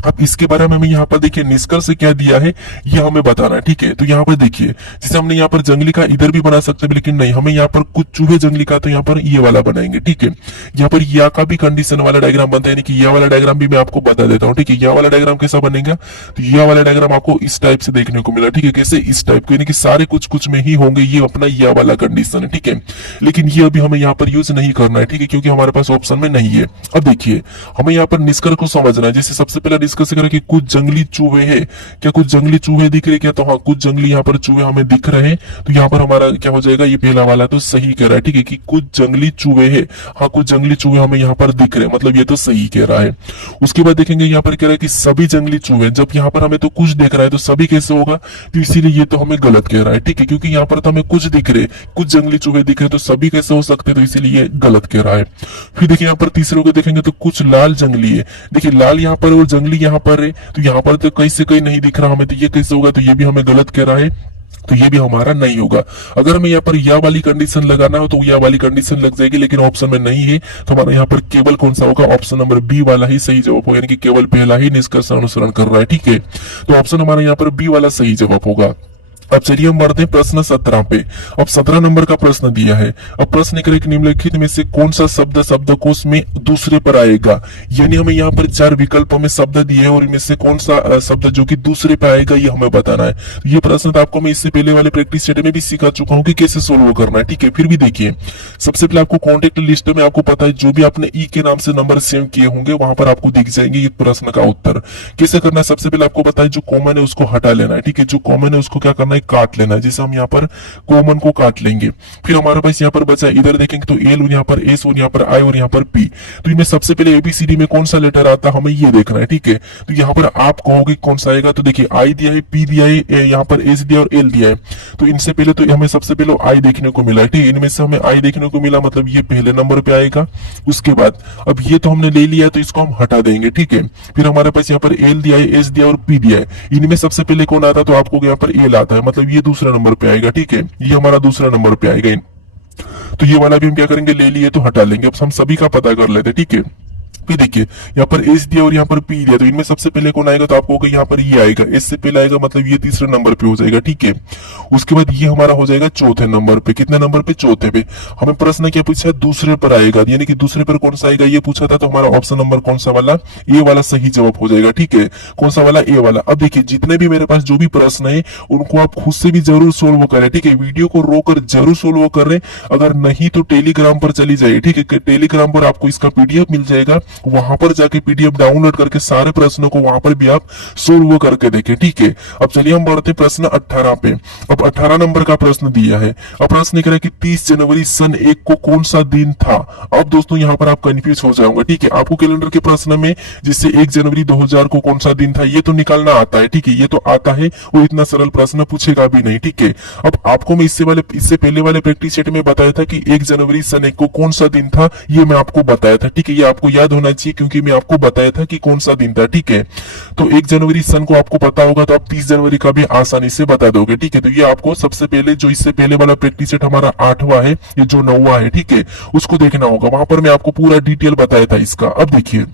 अब इसके बारे में हमें यहाँ पर देखिए निष्कर्ष क्या दिया है ये हमें बताना है। ठीक है, तो यहाँ पर देखिए जैसे हमने यहाँ पर जंगली का इधर भी बना सकते हैं, लेकिन नहीं, हमें यहाँ पर कुछ चूहे जंगली का, तो यहाँ पर ये वाला बनाएंगे। ठीक है, यहाँ पर या का भी कंडीशन वाला डायग्राम बनता है, यानी कि यह वाला डायग्राम भी मैं आपको बता देता हूँ। ठीक है, यह वाला डायग्राम कैसा बनेगा, तो यह वाला डायग्राम आपको इस टाइप से देखने को मिला। ठीक है, कैसे, इस टाइप के, यानी कि सारे कुछ कुछ में ही होंगे, ये अपना यह वाला कंडीशन है। ठीक है, लेकिन ये अभी हमें यहाँ पर यूज नहीं करना है। ठीक है, क्योंकि हमारे पास ऑप्शन में नहीं है। अब देखिए हमें यहाँ पर निष्कर्ष को समझना है। जैसे सबसे पहला निष्कर्ष करें कि कुछ जंगली चूहे हैं, क्या कुछ जंगली चूहे दिख रहे क्या, तो हाँ कुछ जंगली यहाँ पर चूहे हमें दिख रहे हैं। तो यहाँ पर हमारा क्या हो जाएगा, ये पहला वाला तो सही कह रहा है। ठीक है, कि कुछ जंगली चूहे हैं, हाँ कुछ जंगली चूहे हमें यहाँ पर दिख रहे हैं, मतलब ये तो सही कह रहा है। उसके बाद देखेंगे यहाँ पर कह रहा है कि सभी जंगली चूहे, जब यहाँ पर हमें तो कुछ दिख रहा है तो सभी कैसे होगा, तो इसीलिए ये तो हमें गलत कह रहा है। ठीक है, क्योंकि यहाँ पर तो हमें कुछ दिख रहे, कुछ जंगली चूहे दिख रहे, तो सभी कैसे हो सकते हैं, तो इसीलिए ये गलत कह रहा है। फिर देखिए यहाँ पर तीसरे को देखेंगे तो कुछ लाल जंगली है। देखिए लाल यहाँ पर और जंगली यहाँ पर है, तो यहाँ पर तो कहीं से कहीं नहीं दिख रहा हमें, तो ये कैसे होगा, तो ये भी हमें गलत कह रहा है, तो ये भी हमारा नहीं होगा। अगर हमें यहाँ पर या वाली कंडीशन लगाना हो तो या वाली कंडीशन लग जाएगी, लेकिन ऑप्शन में नहीं है, तो हमारा यहाँ पर केवल कौन सा होगा, ऑप्शन नंबर बी वाला ही सही जवाब होगा, यानी कि केवल पहला ही निष्कर्ष अनुसरण कर रहा है। ठीक है, तो ऑप्शन हमारा यहाँ पर बी वाला सही जवाब होगा। अब चलिए हम बढ़ते हैं प्रश्न 17 पे। अब 17 नंबर का प्रश्न दिया है। अब प्रश्न करे कि निम्नलिखित में से कौन सा शब्द शब्दकोश में दूसरे पर आएगा, यानी हमें यहाँ पर 4 विकल्पों में शब्द दिए हैं और इनमें से कौन सा शब्द जो कि दूसरे पे आएगा ये हमें बताना है। ये प्रश्न तो आपको मैं इससे पहले वाले प्रैक्टिस सेट में भी सिखा चुका हूँ कि कैसे सोल्व करना है। ठीक है, फिर भी देखिए सबसे पहले आपको कॉन्टेक्ट लिस्ट में आपको पता है जो भी आपने ई के नाम से नंबर सेव किए होंगे वहां पर आपको दिख जाएंगे ये प्रश्न का उत्तर। कैसे करना है, सबसे पहले आपको पता है जो कॉमन है उसको हटा लेना है। ठीक है, जो कॉमन है उसको क्या करना है, काट लेना है। जैसे हम यहाँ पर कॉमन को काट लेंगे, फिर हमारे पास यहाँ पर बचा इधर देखेंगे तो एल और यहाँ पर एस और यहाँ पर आई और यहाँ पर पी। तो इनमें सबसे पहले एबीसीडी में कौन सा लेटर आता है हमें ये देखना है। ठीक है, तो यहाँ पर आप कहोगे कौन सा आएगा, तो देखिए आई दिया है, पी दिया है, यहाँ पर एस दिया और एल दिया है। तो इनसे पहले तो हमें सबसे पहले आई देखने को मिला है। ठीक है, इनमें से हमें आई देखने को मिला, मतलब ये पहले नंबर पे आएगा। उसके बाद अब ये तो हमने ले लिया तो इसको हम हटा देंगे। ठीक है, फिर हमारे पास यहाँ पर एल दिया है, एस दिया और पी दिया है। इनमें सबसे पहले कौन आता है, तो आपको यहाँ पर एल आता है, मतलब ये दूसरा नंबर पे आएगा। ठीक है, ये हमारा दूसरा नंबर पे आएगा। तो ये वाला भी हम क्या करेंगे, ले लिए तो हटा लेंगे। अब हम सभी का पता कर लेते हैं। ठीक है, फिर देखिए यहाँ पर एस दिया और यहाँ पर पी दिया, तो इनमें सबसे पहले कौन आएगा, तो आपको यहाँ पर ये आएगा, एस से पहले आएगा, मतलब ये तीसरे नंबर पे हो जाएगा। ठीक है, उसके बाद ये हमारा हो जाएगा चौथे नंबर पे। कितने नंबर पे, चौथे पे। हमें प्रश्न क्या पूछा है, दूसरे पर आएगा, यानी कि दूसरे पर कौन सा आएगा ये पूछा था, तो हमारा ऑप्शन नंबर कौन सा वाला, ए वाला सही जवाब हो जाएगा। ठीक है, कौन सा वाला, ए वाला। अब देखिए जितने भी मेरे पास जो भी प्रश्न है उनको आप खुद से भी जरूर सोल्व करें। ठीक है, वीडियो को रोकर जरूर सोल्व करें, अगर नहीं तो टेलीग्राम पर चली जाइए। ठीक है, टेलीग्राम पर आपको इसका पीडीएफ मिल जाएगा, वहां पर जाके पीडीएफ डाउनलोड करके सारे प्रश्नों को वहां पर भी आप सोल्व करके देखें, ठीक है। अब चलिए हम बढ़ते प्रश्न 18 पे। अब 18 नंबर का प्रश्न दिया है। अब प्रश्न कह रहा है कि 30 जनवरी सन 1 को कौन सा दिन था। अब दोस्तों यहाँ पर आप कंफ्यूज हो जाओगे, ठीक है। आपको कैलेंडर के प्रश्न में जिससे 1 जनवरी 2000 को कौन सा दिन था ये तो निकालना आता है, ठीक है, ये तो आता है, वो इतना सरल प्रश्न पूछेगा भी नहीं, ठीक है। अब आपको मैं इससे पहले वाले प्रैक्टिस सेट में बताया था कि 1 जनवरी सन 1 को कौन सा दिन था, ये मैं आपको बताया था, ठीक है। ये आपको याद होना चाहिए क्योंकि मैं आपको बताया था कि कौन सा दिन था, ठीक है। तो 1 जनवरी सन को आपको पता होगा तो आप 30 जनवरी का भी आसानी से बता दोगे, ठीक है। तो ये आपको सबसे पहले जो इससे पहले वाला प्रैक्टिस सेट हमारा 8वां है, ये जो 9वां है, ठीक है, उसको देखना होगा। वहां पर मैं आपको पूरा डिटेल बताया था इसका। अब देखिए,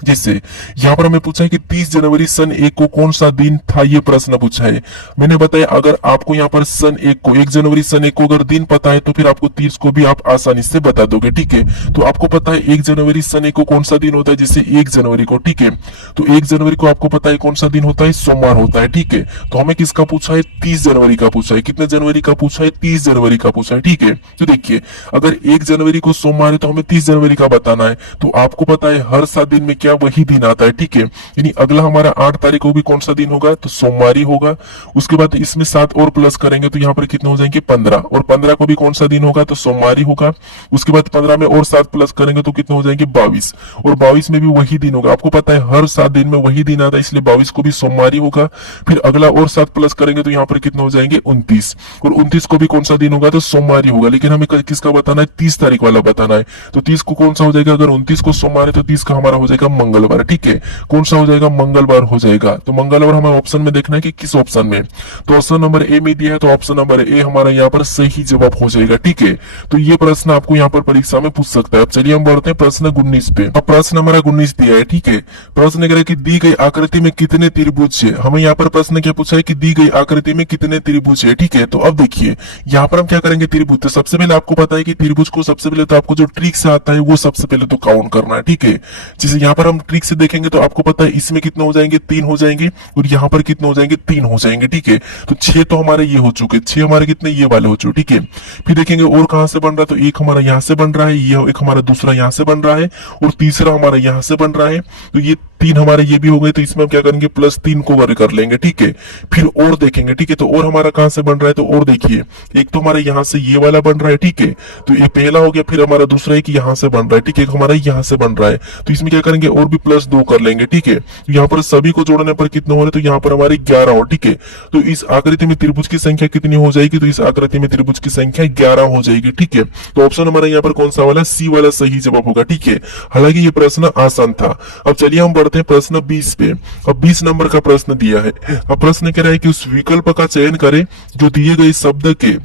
जिससे यहाँ पर हमें पूछा है कि 30 जनवरी सन 1 को कौन सा दिन था, ये प्रश्न पूछा है। मैंने बताया अगर आपको यहाँ पर सन 1 को 1 जनवरी सन 1 को अगर दिन पता है तो फिर आपको 30 को भी आप आसानी से बता दोगे, ठीक है। तो आपको पता है 1 जनवरी सन 1 को कौन सा दिन होता है, जैसे 1 जनवरी को, ठीक है। तो 1 जनवरी को आपको पता है कौन सा दिन होता है, सोमवार होता है, ठीक है। तो हमें किसका पूछा है, 30 जनवरी का पूछा है। कितने जनवरी का पूछा है, 30 जनवरी का पूछा है, ठीक है। तो देखिए अगर 1 जनवरी को सोमवार है तो हमें 30 जनवरी का बताना है। तो आपको पता है हर 7 दिन में क्या वही दिन आता है, ठीक है। यानी अगला हमारा 8 तारीख को भी कौन सा दिन होगा, तो सोमवार ही होगा। उसके बाद इसमें 7 और प्लस करेंगे तो यहाँ पर कितने हो जाएंगे, 15। और 15 को भी कौन सा दिन होगा, तो सोमवार ही होगा। उसके बाद 15 में और 7 प्लस करेंगे तो कितने हो जाएंगे, 22। और 22 में भी वही दिन होगा। आपको पता है हर 7 दिन में वही दिन आता है, इसलिए 22 को भी सोमवार ही होगा। फिर अगला और 7 प्लस करेंगे तो यहाँ पर कितने हो जाएंगे, 29। और 29 को भी कौन सा दिन होगा, तो सोमवार ही होगा। लेकिन हमें किसका बताना है, 30 तारीख वाला बताना है। तो 30 को कौन सा हो जाएगा, अगर 29 को सोमवार है तो 30 का हमारा हो जाएगा मंगलवार, ठीक है। कौन सा हो जाएगा, मंगलवार हो जाएगा। तो मंगलवार हमें ऑप्शन में देखना है कि किस ऑप्शन में। तो ऑप्शन नंबर ए में दिया है तो ऑप्शन नंबर ए हमारा यहाँ पर सही जवाब हो जाएगा, ठीक है। तो ये प्रश्न आपको यहाँ पर परीक्षा में पूछ सकता है। अब चलिए हम बढ़ते हैं प्रश्न 19 पे। अब प्रश्न हमारा 19 दिया है, ठीक है। प्रश्न कह रहा है कि दी गई आकृति में कितने त्रिभुज है। हमें यहाँ पर प्रश्न क्या पूछा है कि दी गई आकृति में कितने त्रिभुज है, ठीक है। तो अब देखिए यहाँ पर हम क्या करेंगे, त्रिभुज। तो सबसे पहले आपको पता है कि त्रिभुज को सबसे पहले तो आपको जो ट्रिक से आता है वो सबसे पहले तो काउंट करना है, ठीक है। जैसे यहाँ पर हम ट्रिक से देखेंगे तो आपको पता है इसमें कितने हो जाएंगे, 3 हो जाएंगे। और यहाँ पर कितने हो जाएंगे, 3 हो जाएंगे, ठीक है। तो 6 तो हमारे ये हो चुके, 6 हमारे कितने ये वाले हो चुके, ठीक है। फिर देखेंगे और कहां से बन रहा है, तो एक हमारा यहाँ से बन रहा है, ये एक हमारा दूसरा यहाँ से बन रहा है और तीसरा हमारा यहाँ से बन रहा है। तो ये 3 हमारे ये भी हो गए। तो इसमें हम क्या करेंगे, +3 को कर लेंगे, ठीक है। फिर और देखेंगे, ठीक है। तो और हमारा कहां से बन रहा है, तो और देखिए एक तो हमारे यहाँ से ये वाला बन रहा है, ठीक है। तो ये पहला हो गया। फिर हमारा दूसरा है कि यहाँ से बन रहा है, ठीक है। एक हमारा यहाँ से बन रहा है। तो इसमें क्या करेंगे, और भी +2 कर लेंगे, ठीक है। तो यहाँ पर सभी को जोड़ने पर कितने हो रहे, तो यहाँ पर हमारे 11 हो, ठीक है। तो इस आकृति में त्रिभुज की संख्या कितनी हो जाएगी, तो इस आकृति में त्रिभुज की संख्या 11 हो जाएगी, ठीक है। तो ऑप्शन हमारा यहाँ पर कौन सा वाला, सी वाला सही जवाब होगा, ठीक है। हालांकि ये प्रश्न आसान था। अब चलिए हम बढ़ते हैं प्रश्न 20 पे। अब 20 नंबर का प्रश्न दिया है। अब प्रश्न कह रहा है कि उस विकल्प का चयन करें जो दिए गए शब्द के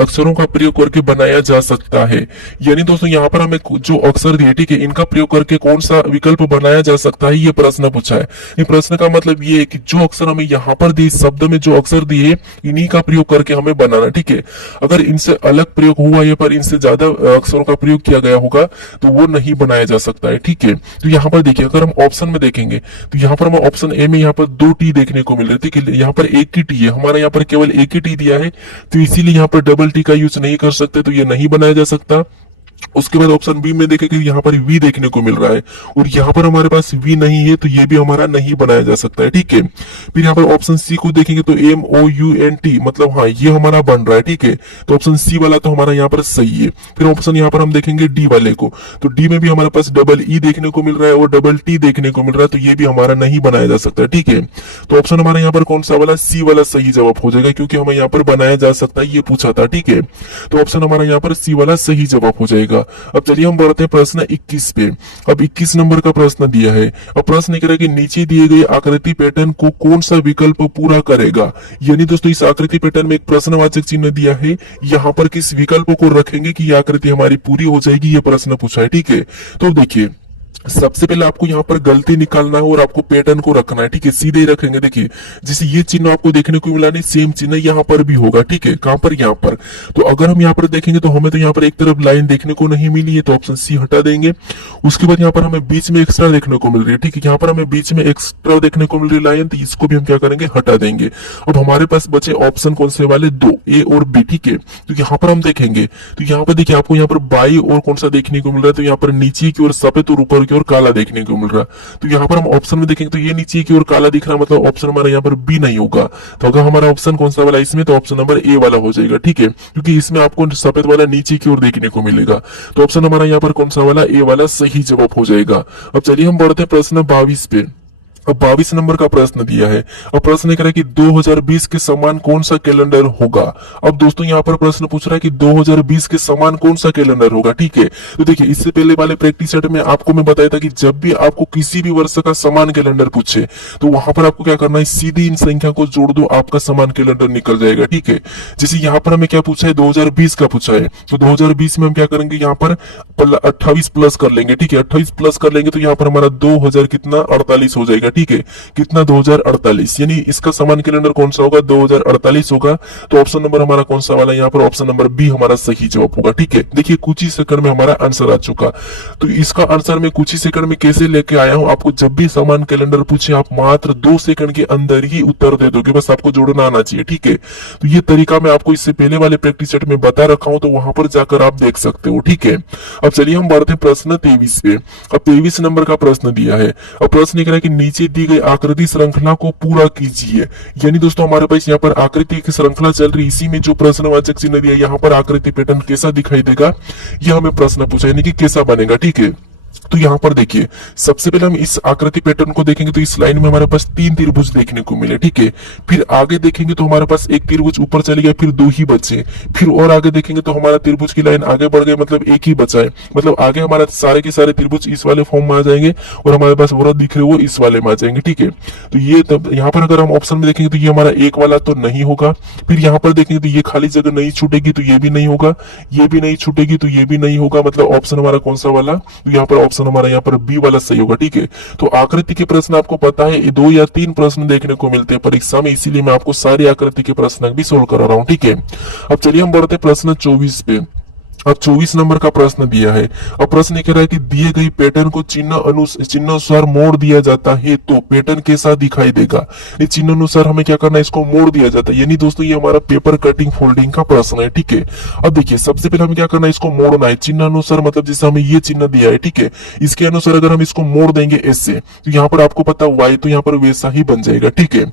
अक्षरों का प्रयोग करके बनाया जा सकता है। यानी दोस्तों यहाँ पर हमें जो अक्षर दिए, ठीक है, इनका प्रयोग करके कौन सा विकल्प बनाया जा सकता है, ये प्रश्न पूछा है। ये प्रश्न का मतलब ये है कि जो अक्षर हमें यहाँ पर दिए, शब्द में जो अक्षर दिए इन्हीं का प्रयोग करके हमें बनाना, ठीक है। अगर इनसे अलग प्रयोग हुआ या पर इनसे ज्यादा अक्षरों का प्रयोग किया गया होगा तो वो नहीं बनाया जा सकता है, ठीक है। तो यहाँ पर देखिए अगर हम ऑप्शन में देखेंगे तो यहाँ पर हमें ऑप्शन ए में यहाँ पर 2 टी देखने को मिल रही है, ठीक है। यहाँ पर एक ही टी है, हमारा यहाँ पर केवल एक ही टी दिया है। तो इसीलिए यहाँ पर डबल टी का यूज नहीं कर सकते, तो ये नहीं बनाया जा सकता। उसके बाद ऑप्शन बी में देखेंगे यहाँ पर वी देखने को मिल रहा है और यहाँ पर हमारे पास वी नहीं है, तो ये भी हमारा नहीं बनाया जा सकता है, ठीक है। फिर यहाँ पर ऑप्शन सी को देखेंगे तो MOUNT मतलब हाँ ये हमारा बन रहा है, ठीक है। तो ऑप्शन सी वाला तो हमारा यहाँ पर सही है। फिर ऑप्शन यहाँ पर हम देखेंगे डी वाले को, तो डी में भी हमारे पास डबल ई देखने को मिल रहा है और डबल टी देखने को मिल रहा है, तो ये भी हमारा नहीं बनाया जा सकता है, ठीक है। तो ऑप्शन हमारा यहाँ पर कौन सा वाला, सी वाला सही जवाब हो जाएगा, क्योंकि हमें यहाँ पर बनाया जा सकता है ये पूछा था, ठीक है। तो ऑप्शन हमारा यहाँ पर सी वाला सही जवाब हो जाएगा। अब चलिए हम बढ़ते हैं प्रश्न 21 पे। अब 21 नंबर का प्रश्न दिया है। अब प्रश्न कह रहा है कि नीचे दिए गए आकृति पैटर्न को कौन सा विकल्प पूरा करेगा। यानी दोस्तों इस आकृति पैटर्न में एक प्रश्नवाचक चिन्ह दिया है, यहाँ पर किस विकल्प को रखेंगे कि यह आकृति हमारी पूरी हो जाएगी, ये प्रश्न पूछा है, ठीक है। तो देखिए सबसे पहले आपको यहाँ पर गलती निकालना है और आपको पैटर्न को रखना है, ठीक है। सीधे ही रखेंगे। देखिए जैसे ये चिन्ह आपको देखने को मिला नहीं, सेम चिन्ह यहाँ पर भी होगा, ठीक है। कहां पर, यहाँ पर। तो अगर हम यहाँ पर देखेंगे तो हमें तो यहाँ पर एक तरफ लाइन देखने को नहीं मिली है, तो ऑप्शन सी हटा देंगे। उसके बाद यहाँ पर हमें बीच में एक्स्ट्रा देखने को मिल रही है, ठीक है। यहाँ पर हमें बीच में एक्स्ट्रा देखने को मिल रही लाइन, तो इसको भी हम क्या करेंगे, हटा देंगे। अब हमारे पास बचे ऑप्शन कौन से वाले, 2, ए और बी, ठीक है। तो यहाँ पर हम देखेंगे तो यहाँ पर देखिए आपको यहाँ पर बाई और कौन सा देखने को मिल रहा है, तो यहाँ पर नीचे की ओर सफेद और ऊपर ऊपर की ओर काला देखने को मिल रहा। तो यहाँ पर हम ऑप्शन में देखेंगे तो ये नीचे की ओर काला दिख रहा, मतलब ऑप्शन हमारा यहाँ पर बी नहीं होगा। तो अगर हमारा ऑप्शन कौन सा वाला इसमें, तो ऑप्शन नंबर ए वाला हो जाएगा, ठीक है, क्योंकि इसमें आपको सफेद वाला नीचे की ओर देखने को मिलेगा। तो ऑप्शन हमारा यहाँ पर कौन सा वाला, ए वाला सही जवाब हो जाएगा। अब चलिए हम बढ़ते हैं प्रश्न 22 पे। अब 22 नंबर का प्रश्न दिया है। अब प्रश्न कह रहा है कि 2020 के समान कौन सा कैलेंडर होगा। अब दोस्तों यहाँ पर प्रश्न पूछ रहा है कि 2020 के समान कौन सा कैलेंडर होगा, ठीक है। तो देखिए इससे पहले वाले प्रैक्टिस सेट में आपको मैं बताया था कि जब भी आपको किसी भी वर्ष का समान कैलेंडर पूछे तो वहां पर आपको क्या करना है, सीधी इन संख्या को जोड़ दो, आपका समान कैलेंडर निकल जाएगा, ठीक है। जैसे यहाँ पर हमें क्या पूछा है, 2020 का पूछा है, तो 2020 में हम क्या करेंगे, यहाँ पर 28 प्लस कर लेंगे, ठीक है। 28 प्लस कर लेंगे तो यहाँ पर हमारा 2000 कितना 48 हो जाएगा, ठीक है। कितना 2048, यानी इसका समान कैलेंडर कौन सा होगा, 2048 होगा। तो ऑप्शन नंबर हमारा कौन सा वाला, यहाँ पर ऑप्शन नंबर बी हमारा सही जवाब होगा, ठीक है। देखिए कुछ ही सेकंड में हमारा आंसर आ चुका। तो इसका आंसर मैं कुछ ही सेकंड में कैसे लेके आया हूं, आपको जब भी समान कैलेंडर पूछे आप मात्र 2 सेकंड के अंदर ही उत्तर दे दोगे, बस आपको जोड़ना आना चाहिए, ठीक है। तो ये तरीका मैं आपको इससे पहले वाले प्रैक्टिस सेट में बता रखा हूं, तो वहां पर जाकर आप देख सकते हो, ठीक है। अब चलिए हम बढ़ते हैं प्रश्न 23 पे। अब 23 नंबर का प्रश्न दिया है। अब प्रश्न कह रहा है कि नीचे दी गई आकृति श्रृंखला को पूरा कीजिए। यानी दोस्तों हमारे पास यहाँ पर आकृति की श्रृंखला चल रही, इसी में जो प्रश्नवाचक चिन्ह दिया, यहाँ पर आकृति पैटर्न कैसा दिखाई देगा, यह हमें प्रश्न पूछा, यानी कि कैसा बनेगा, ठीक है। तो यहाँ पर देखिए सबसे पहले हम इस आकृति पैटर्न को देखेंगे तो इस लाइन में हमारे पास 3 त्रिभुज देखने को मिले, ठीक है। फिर आगे देखेंगे तो हमारे पास एक त्रिभुज ऊपर चले गया, फिर 2 ही बचे। फिर और आगे देखेंगे तो हमारा त्रिभुज की लाइन आगे बढ़ गई, मतलब एक ही बचा है। मतलब आगे हमारा सारे के सारे त्रिभुज इस वाले फॉर्म में आ जाएंगे और हमारे पास वृत्त दिख रहे वो इस वाले में आ जाएंगे, ठीक है। तो ये तब यहाँ पर अगर हम ऑप्शन में देखेंगे तो ये हमारा एक वाला तो नहीं होगा। फिर यहाँ पर देखेंगे तो ये खाली जगह नहीं छूटेगी, तो ये भी नहीं होगा, ये भी नहीं छूटेगी, तो ये भी नहीं होगा। मतलब ऑप्शन हमारा कौन सा वाला, तो यहाँ पर ऑप्शन हमारा यहाँ पर बी वाला सही होगा, ठीक है। तो आकृति के प्रश्न आपको पता है 2 या 3 प्रश्न देखने को मिलते हैं परीक्षा में, इसीलिए मैं आपको सारी आकृति के प्रश्न भी सोल्व करा रहा हूं, ठीक है। अब चलिए हम बढ़ते प्रश्न 24 पे। अब 24 नंबर का प्रश्न दिया है। अब प्रश्न कह रहा है कि दिए गई पैटर्न को चिन्ह अनुसार मोड़ दिया जाता है तो पैटर्न कैसा दिखाई देगा। ये चिन्ह अनुसार हमें क्या करना है, इसको मोड़ दिया जाता है। यानी दोस्तों ये हमारा पेपर कटिंग फोल्डिंग का प्रश्न है, ठीक है। अब देखिए सबसे पहले हमें क्या करना है, इसको मोड़ना है चिन्ह अनुसार, मतलब जैसे हमें ये चिन्ह दिया है, ठीक है। इसके अनुसार अगर हम इसको मोड़ देंगे ऐसे, तो यहाँ पर आपको पता वाई तो यहाँ पर वैसा ही बन जाएगा, ठीक है।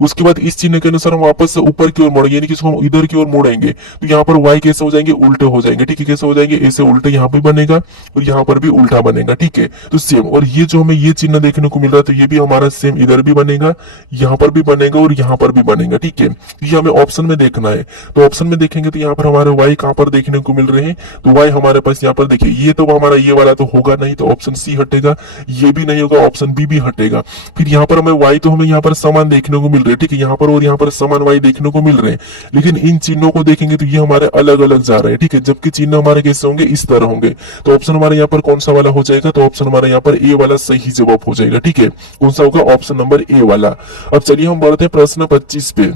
उसके बाद इस चिन्ह के अनुसार हम वापस से ऊपर की ओर मोड़ेंगे, यानी कि इसको हम इधर की ओर मोड़ेंगे तो यहाँ पर वाई कैसे हो जाएंगे, उल्टे हो जाएंगे, ठीक है। कैसे हो जाएंगे, ऐसे उल्टे यहाँ पे बनेगा और यहाँ पर भी उल्टा बनेगा, ठीक है। तो सेम, और ये जो हमें ये चिन्ह देखने को मिल रहा है तो ये भी हमारा सेम इधर भी बनेगा, यहाँ पर भी बनेगा और यहाँ पर भी बनेगा, ठीक है। ये हमें ऑप्शन में देखना है। तो ऑप्शन में देखेंगे तो यहाँ पर हमारे वाई कहाँ पर देखने को मिल रहे हैं, तो वाई हमारे पास यहाँ पर देखिए, ये तो हमारा ये वाला तो होगा नहीं, तो ऑप्शन सी हटेगा, ये भी नहीं होगा, ऑप्शन बी भी हटेगा। फिर यहाँ पर हमें वाई तो हमें यहाँ पर समान देखने को मिल रहे हैं, ठीक है। यहाँ पर और यहाँ पर समान वाई देखने को मिल रहे हैं, लेकिन इन चिन्हों को देखेंगे तो ये हमारे अलग अलग जा रहे हैं, ठीक है। जबकि चिन्ह हमारे कैसे होंगे, इस तरह होंगे। तो ऑप्शन हमारे यहाँ पर कौन सा वाला हो जाएगा, तो ऑप्शन हमारे यहाँ पर ए वाला सही जवाब हो जाएगा, ठीक है। कौन सा होगा, ऑप्शन नंबर ए वाला। अब चलिए हम बढ़ते हैं प्रश्न 25 पे।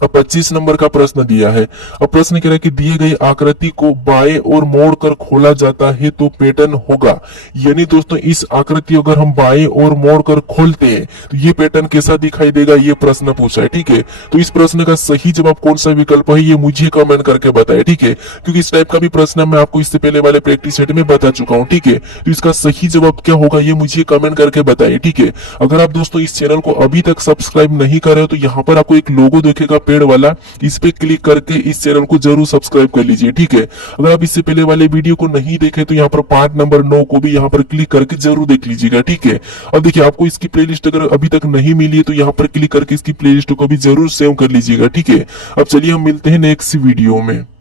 अब 25 नंबर का प्रश्न दिया है। अब प्रश्न कह रहा है कि दिए गई आकृति को बाएं और मोड़ कर खोला जाता है तो पैटर्न होगा। यानी दोस्तों इस आकृति अगर हम बाएं और मोड़ कर खोलते हैं तो ये पैटर्न कैसा दिखाई देगा, ये प्रश्न पूछा है, ठीक है। तो इस प्रश्न का सही जवाब कौन सा विकल्प है, ये मुझे कमेंट करके बताए, ठीक है। क्योंकि इस टाइप का भी प्रश्न मैं आपको इससे पहले वाले प्रैक्टिस सेट में बता चुका हूँ, ठीक है। तो इसका सही जवाब क्या होगा, ये मुझे कमेंट करके बताइए, ठीक है। अगर आप दोस्तों इस चैनल को अभी तक सब्सक्राइब नहीं कर रहे हो तो यहाँ पर आपको एक लोगो देखेगा पेड़ वाला, इस पे क्लिक करके इस चैनल को जरूर सब्सक्राइब कर लीजिए, ठीक है। अगर आप इससे पहले वाले वीडियो को नहीं देखे तो यहाँ पर पार्ट नंबर 9 को भी यहाँ पर क्लिक करके जरूर देख लीजिएगा, ठीक है। अब देखिए आपको इसकी प्लेलिस्ट अगर अभी तक नहीं मिली है तो यहाँ पर क्लिक करके इसकी प्लेलिस्ट को भी जरूर सेव कर लीजिएगा, ठीक है। अब चलिए हम मिलते हैं नेक्स्ट वीडियो में।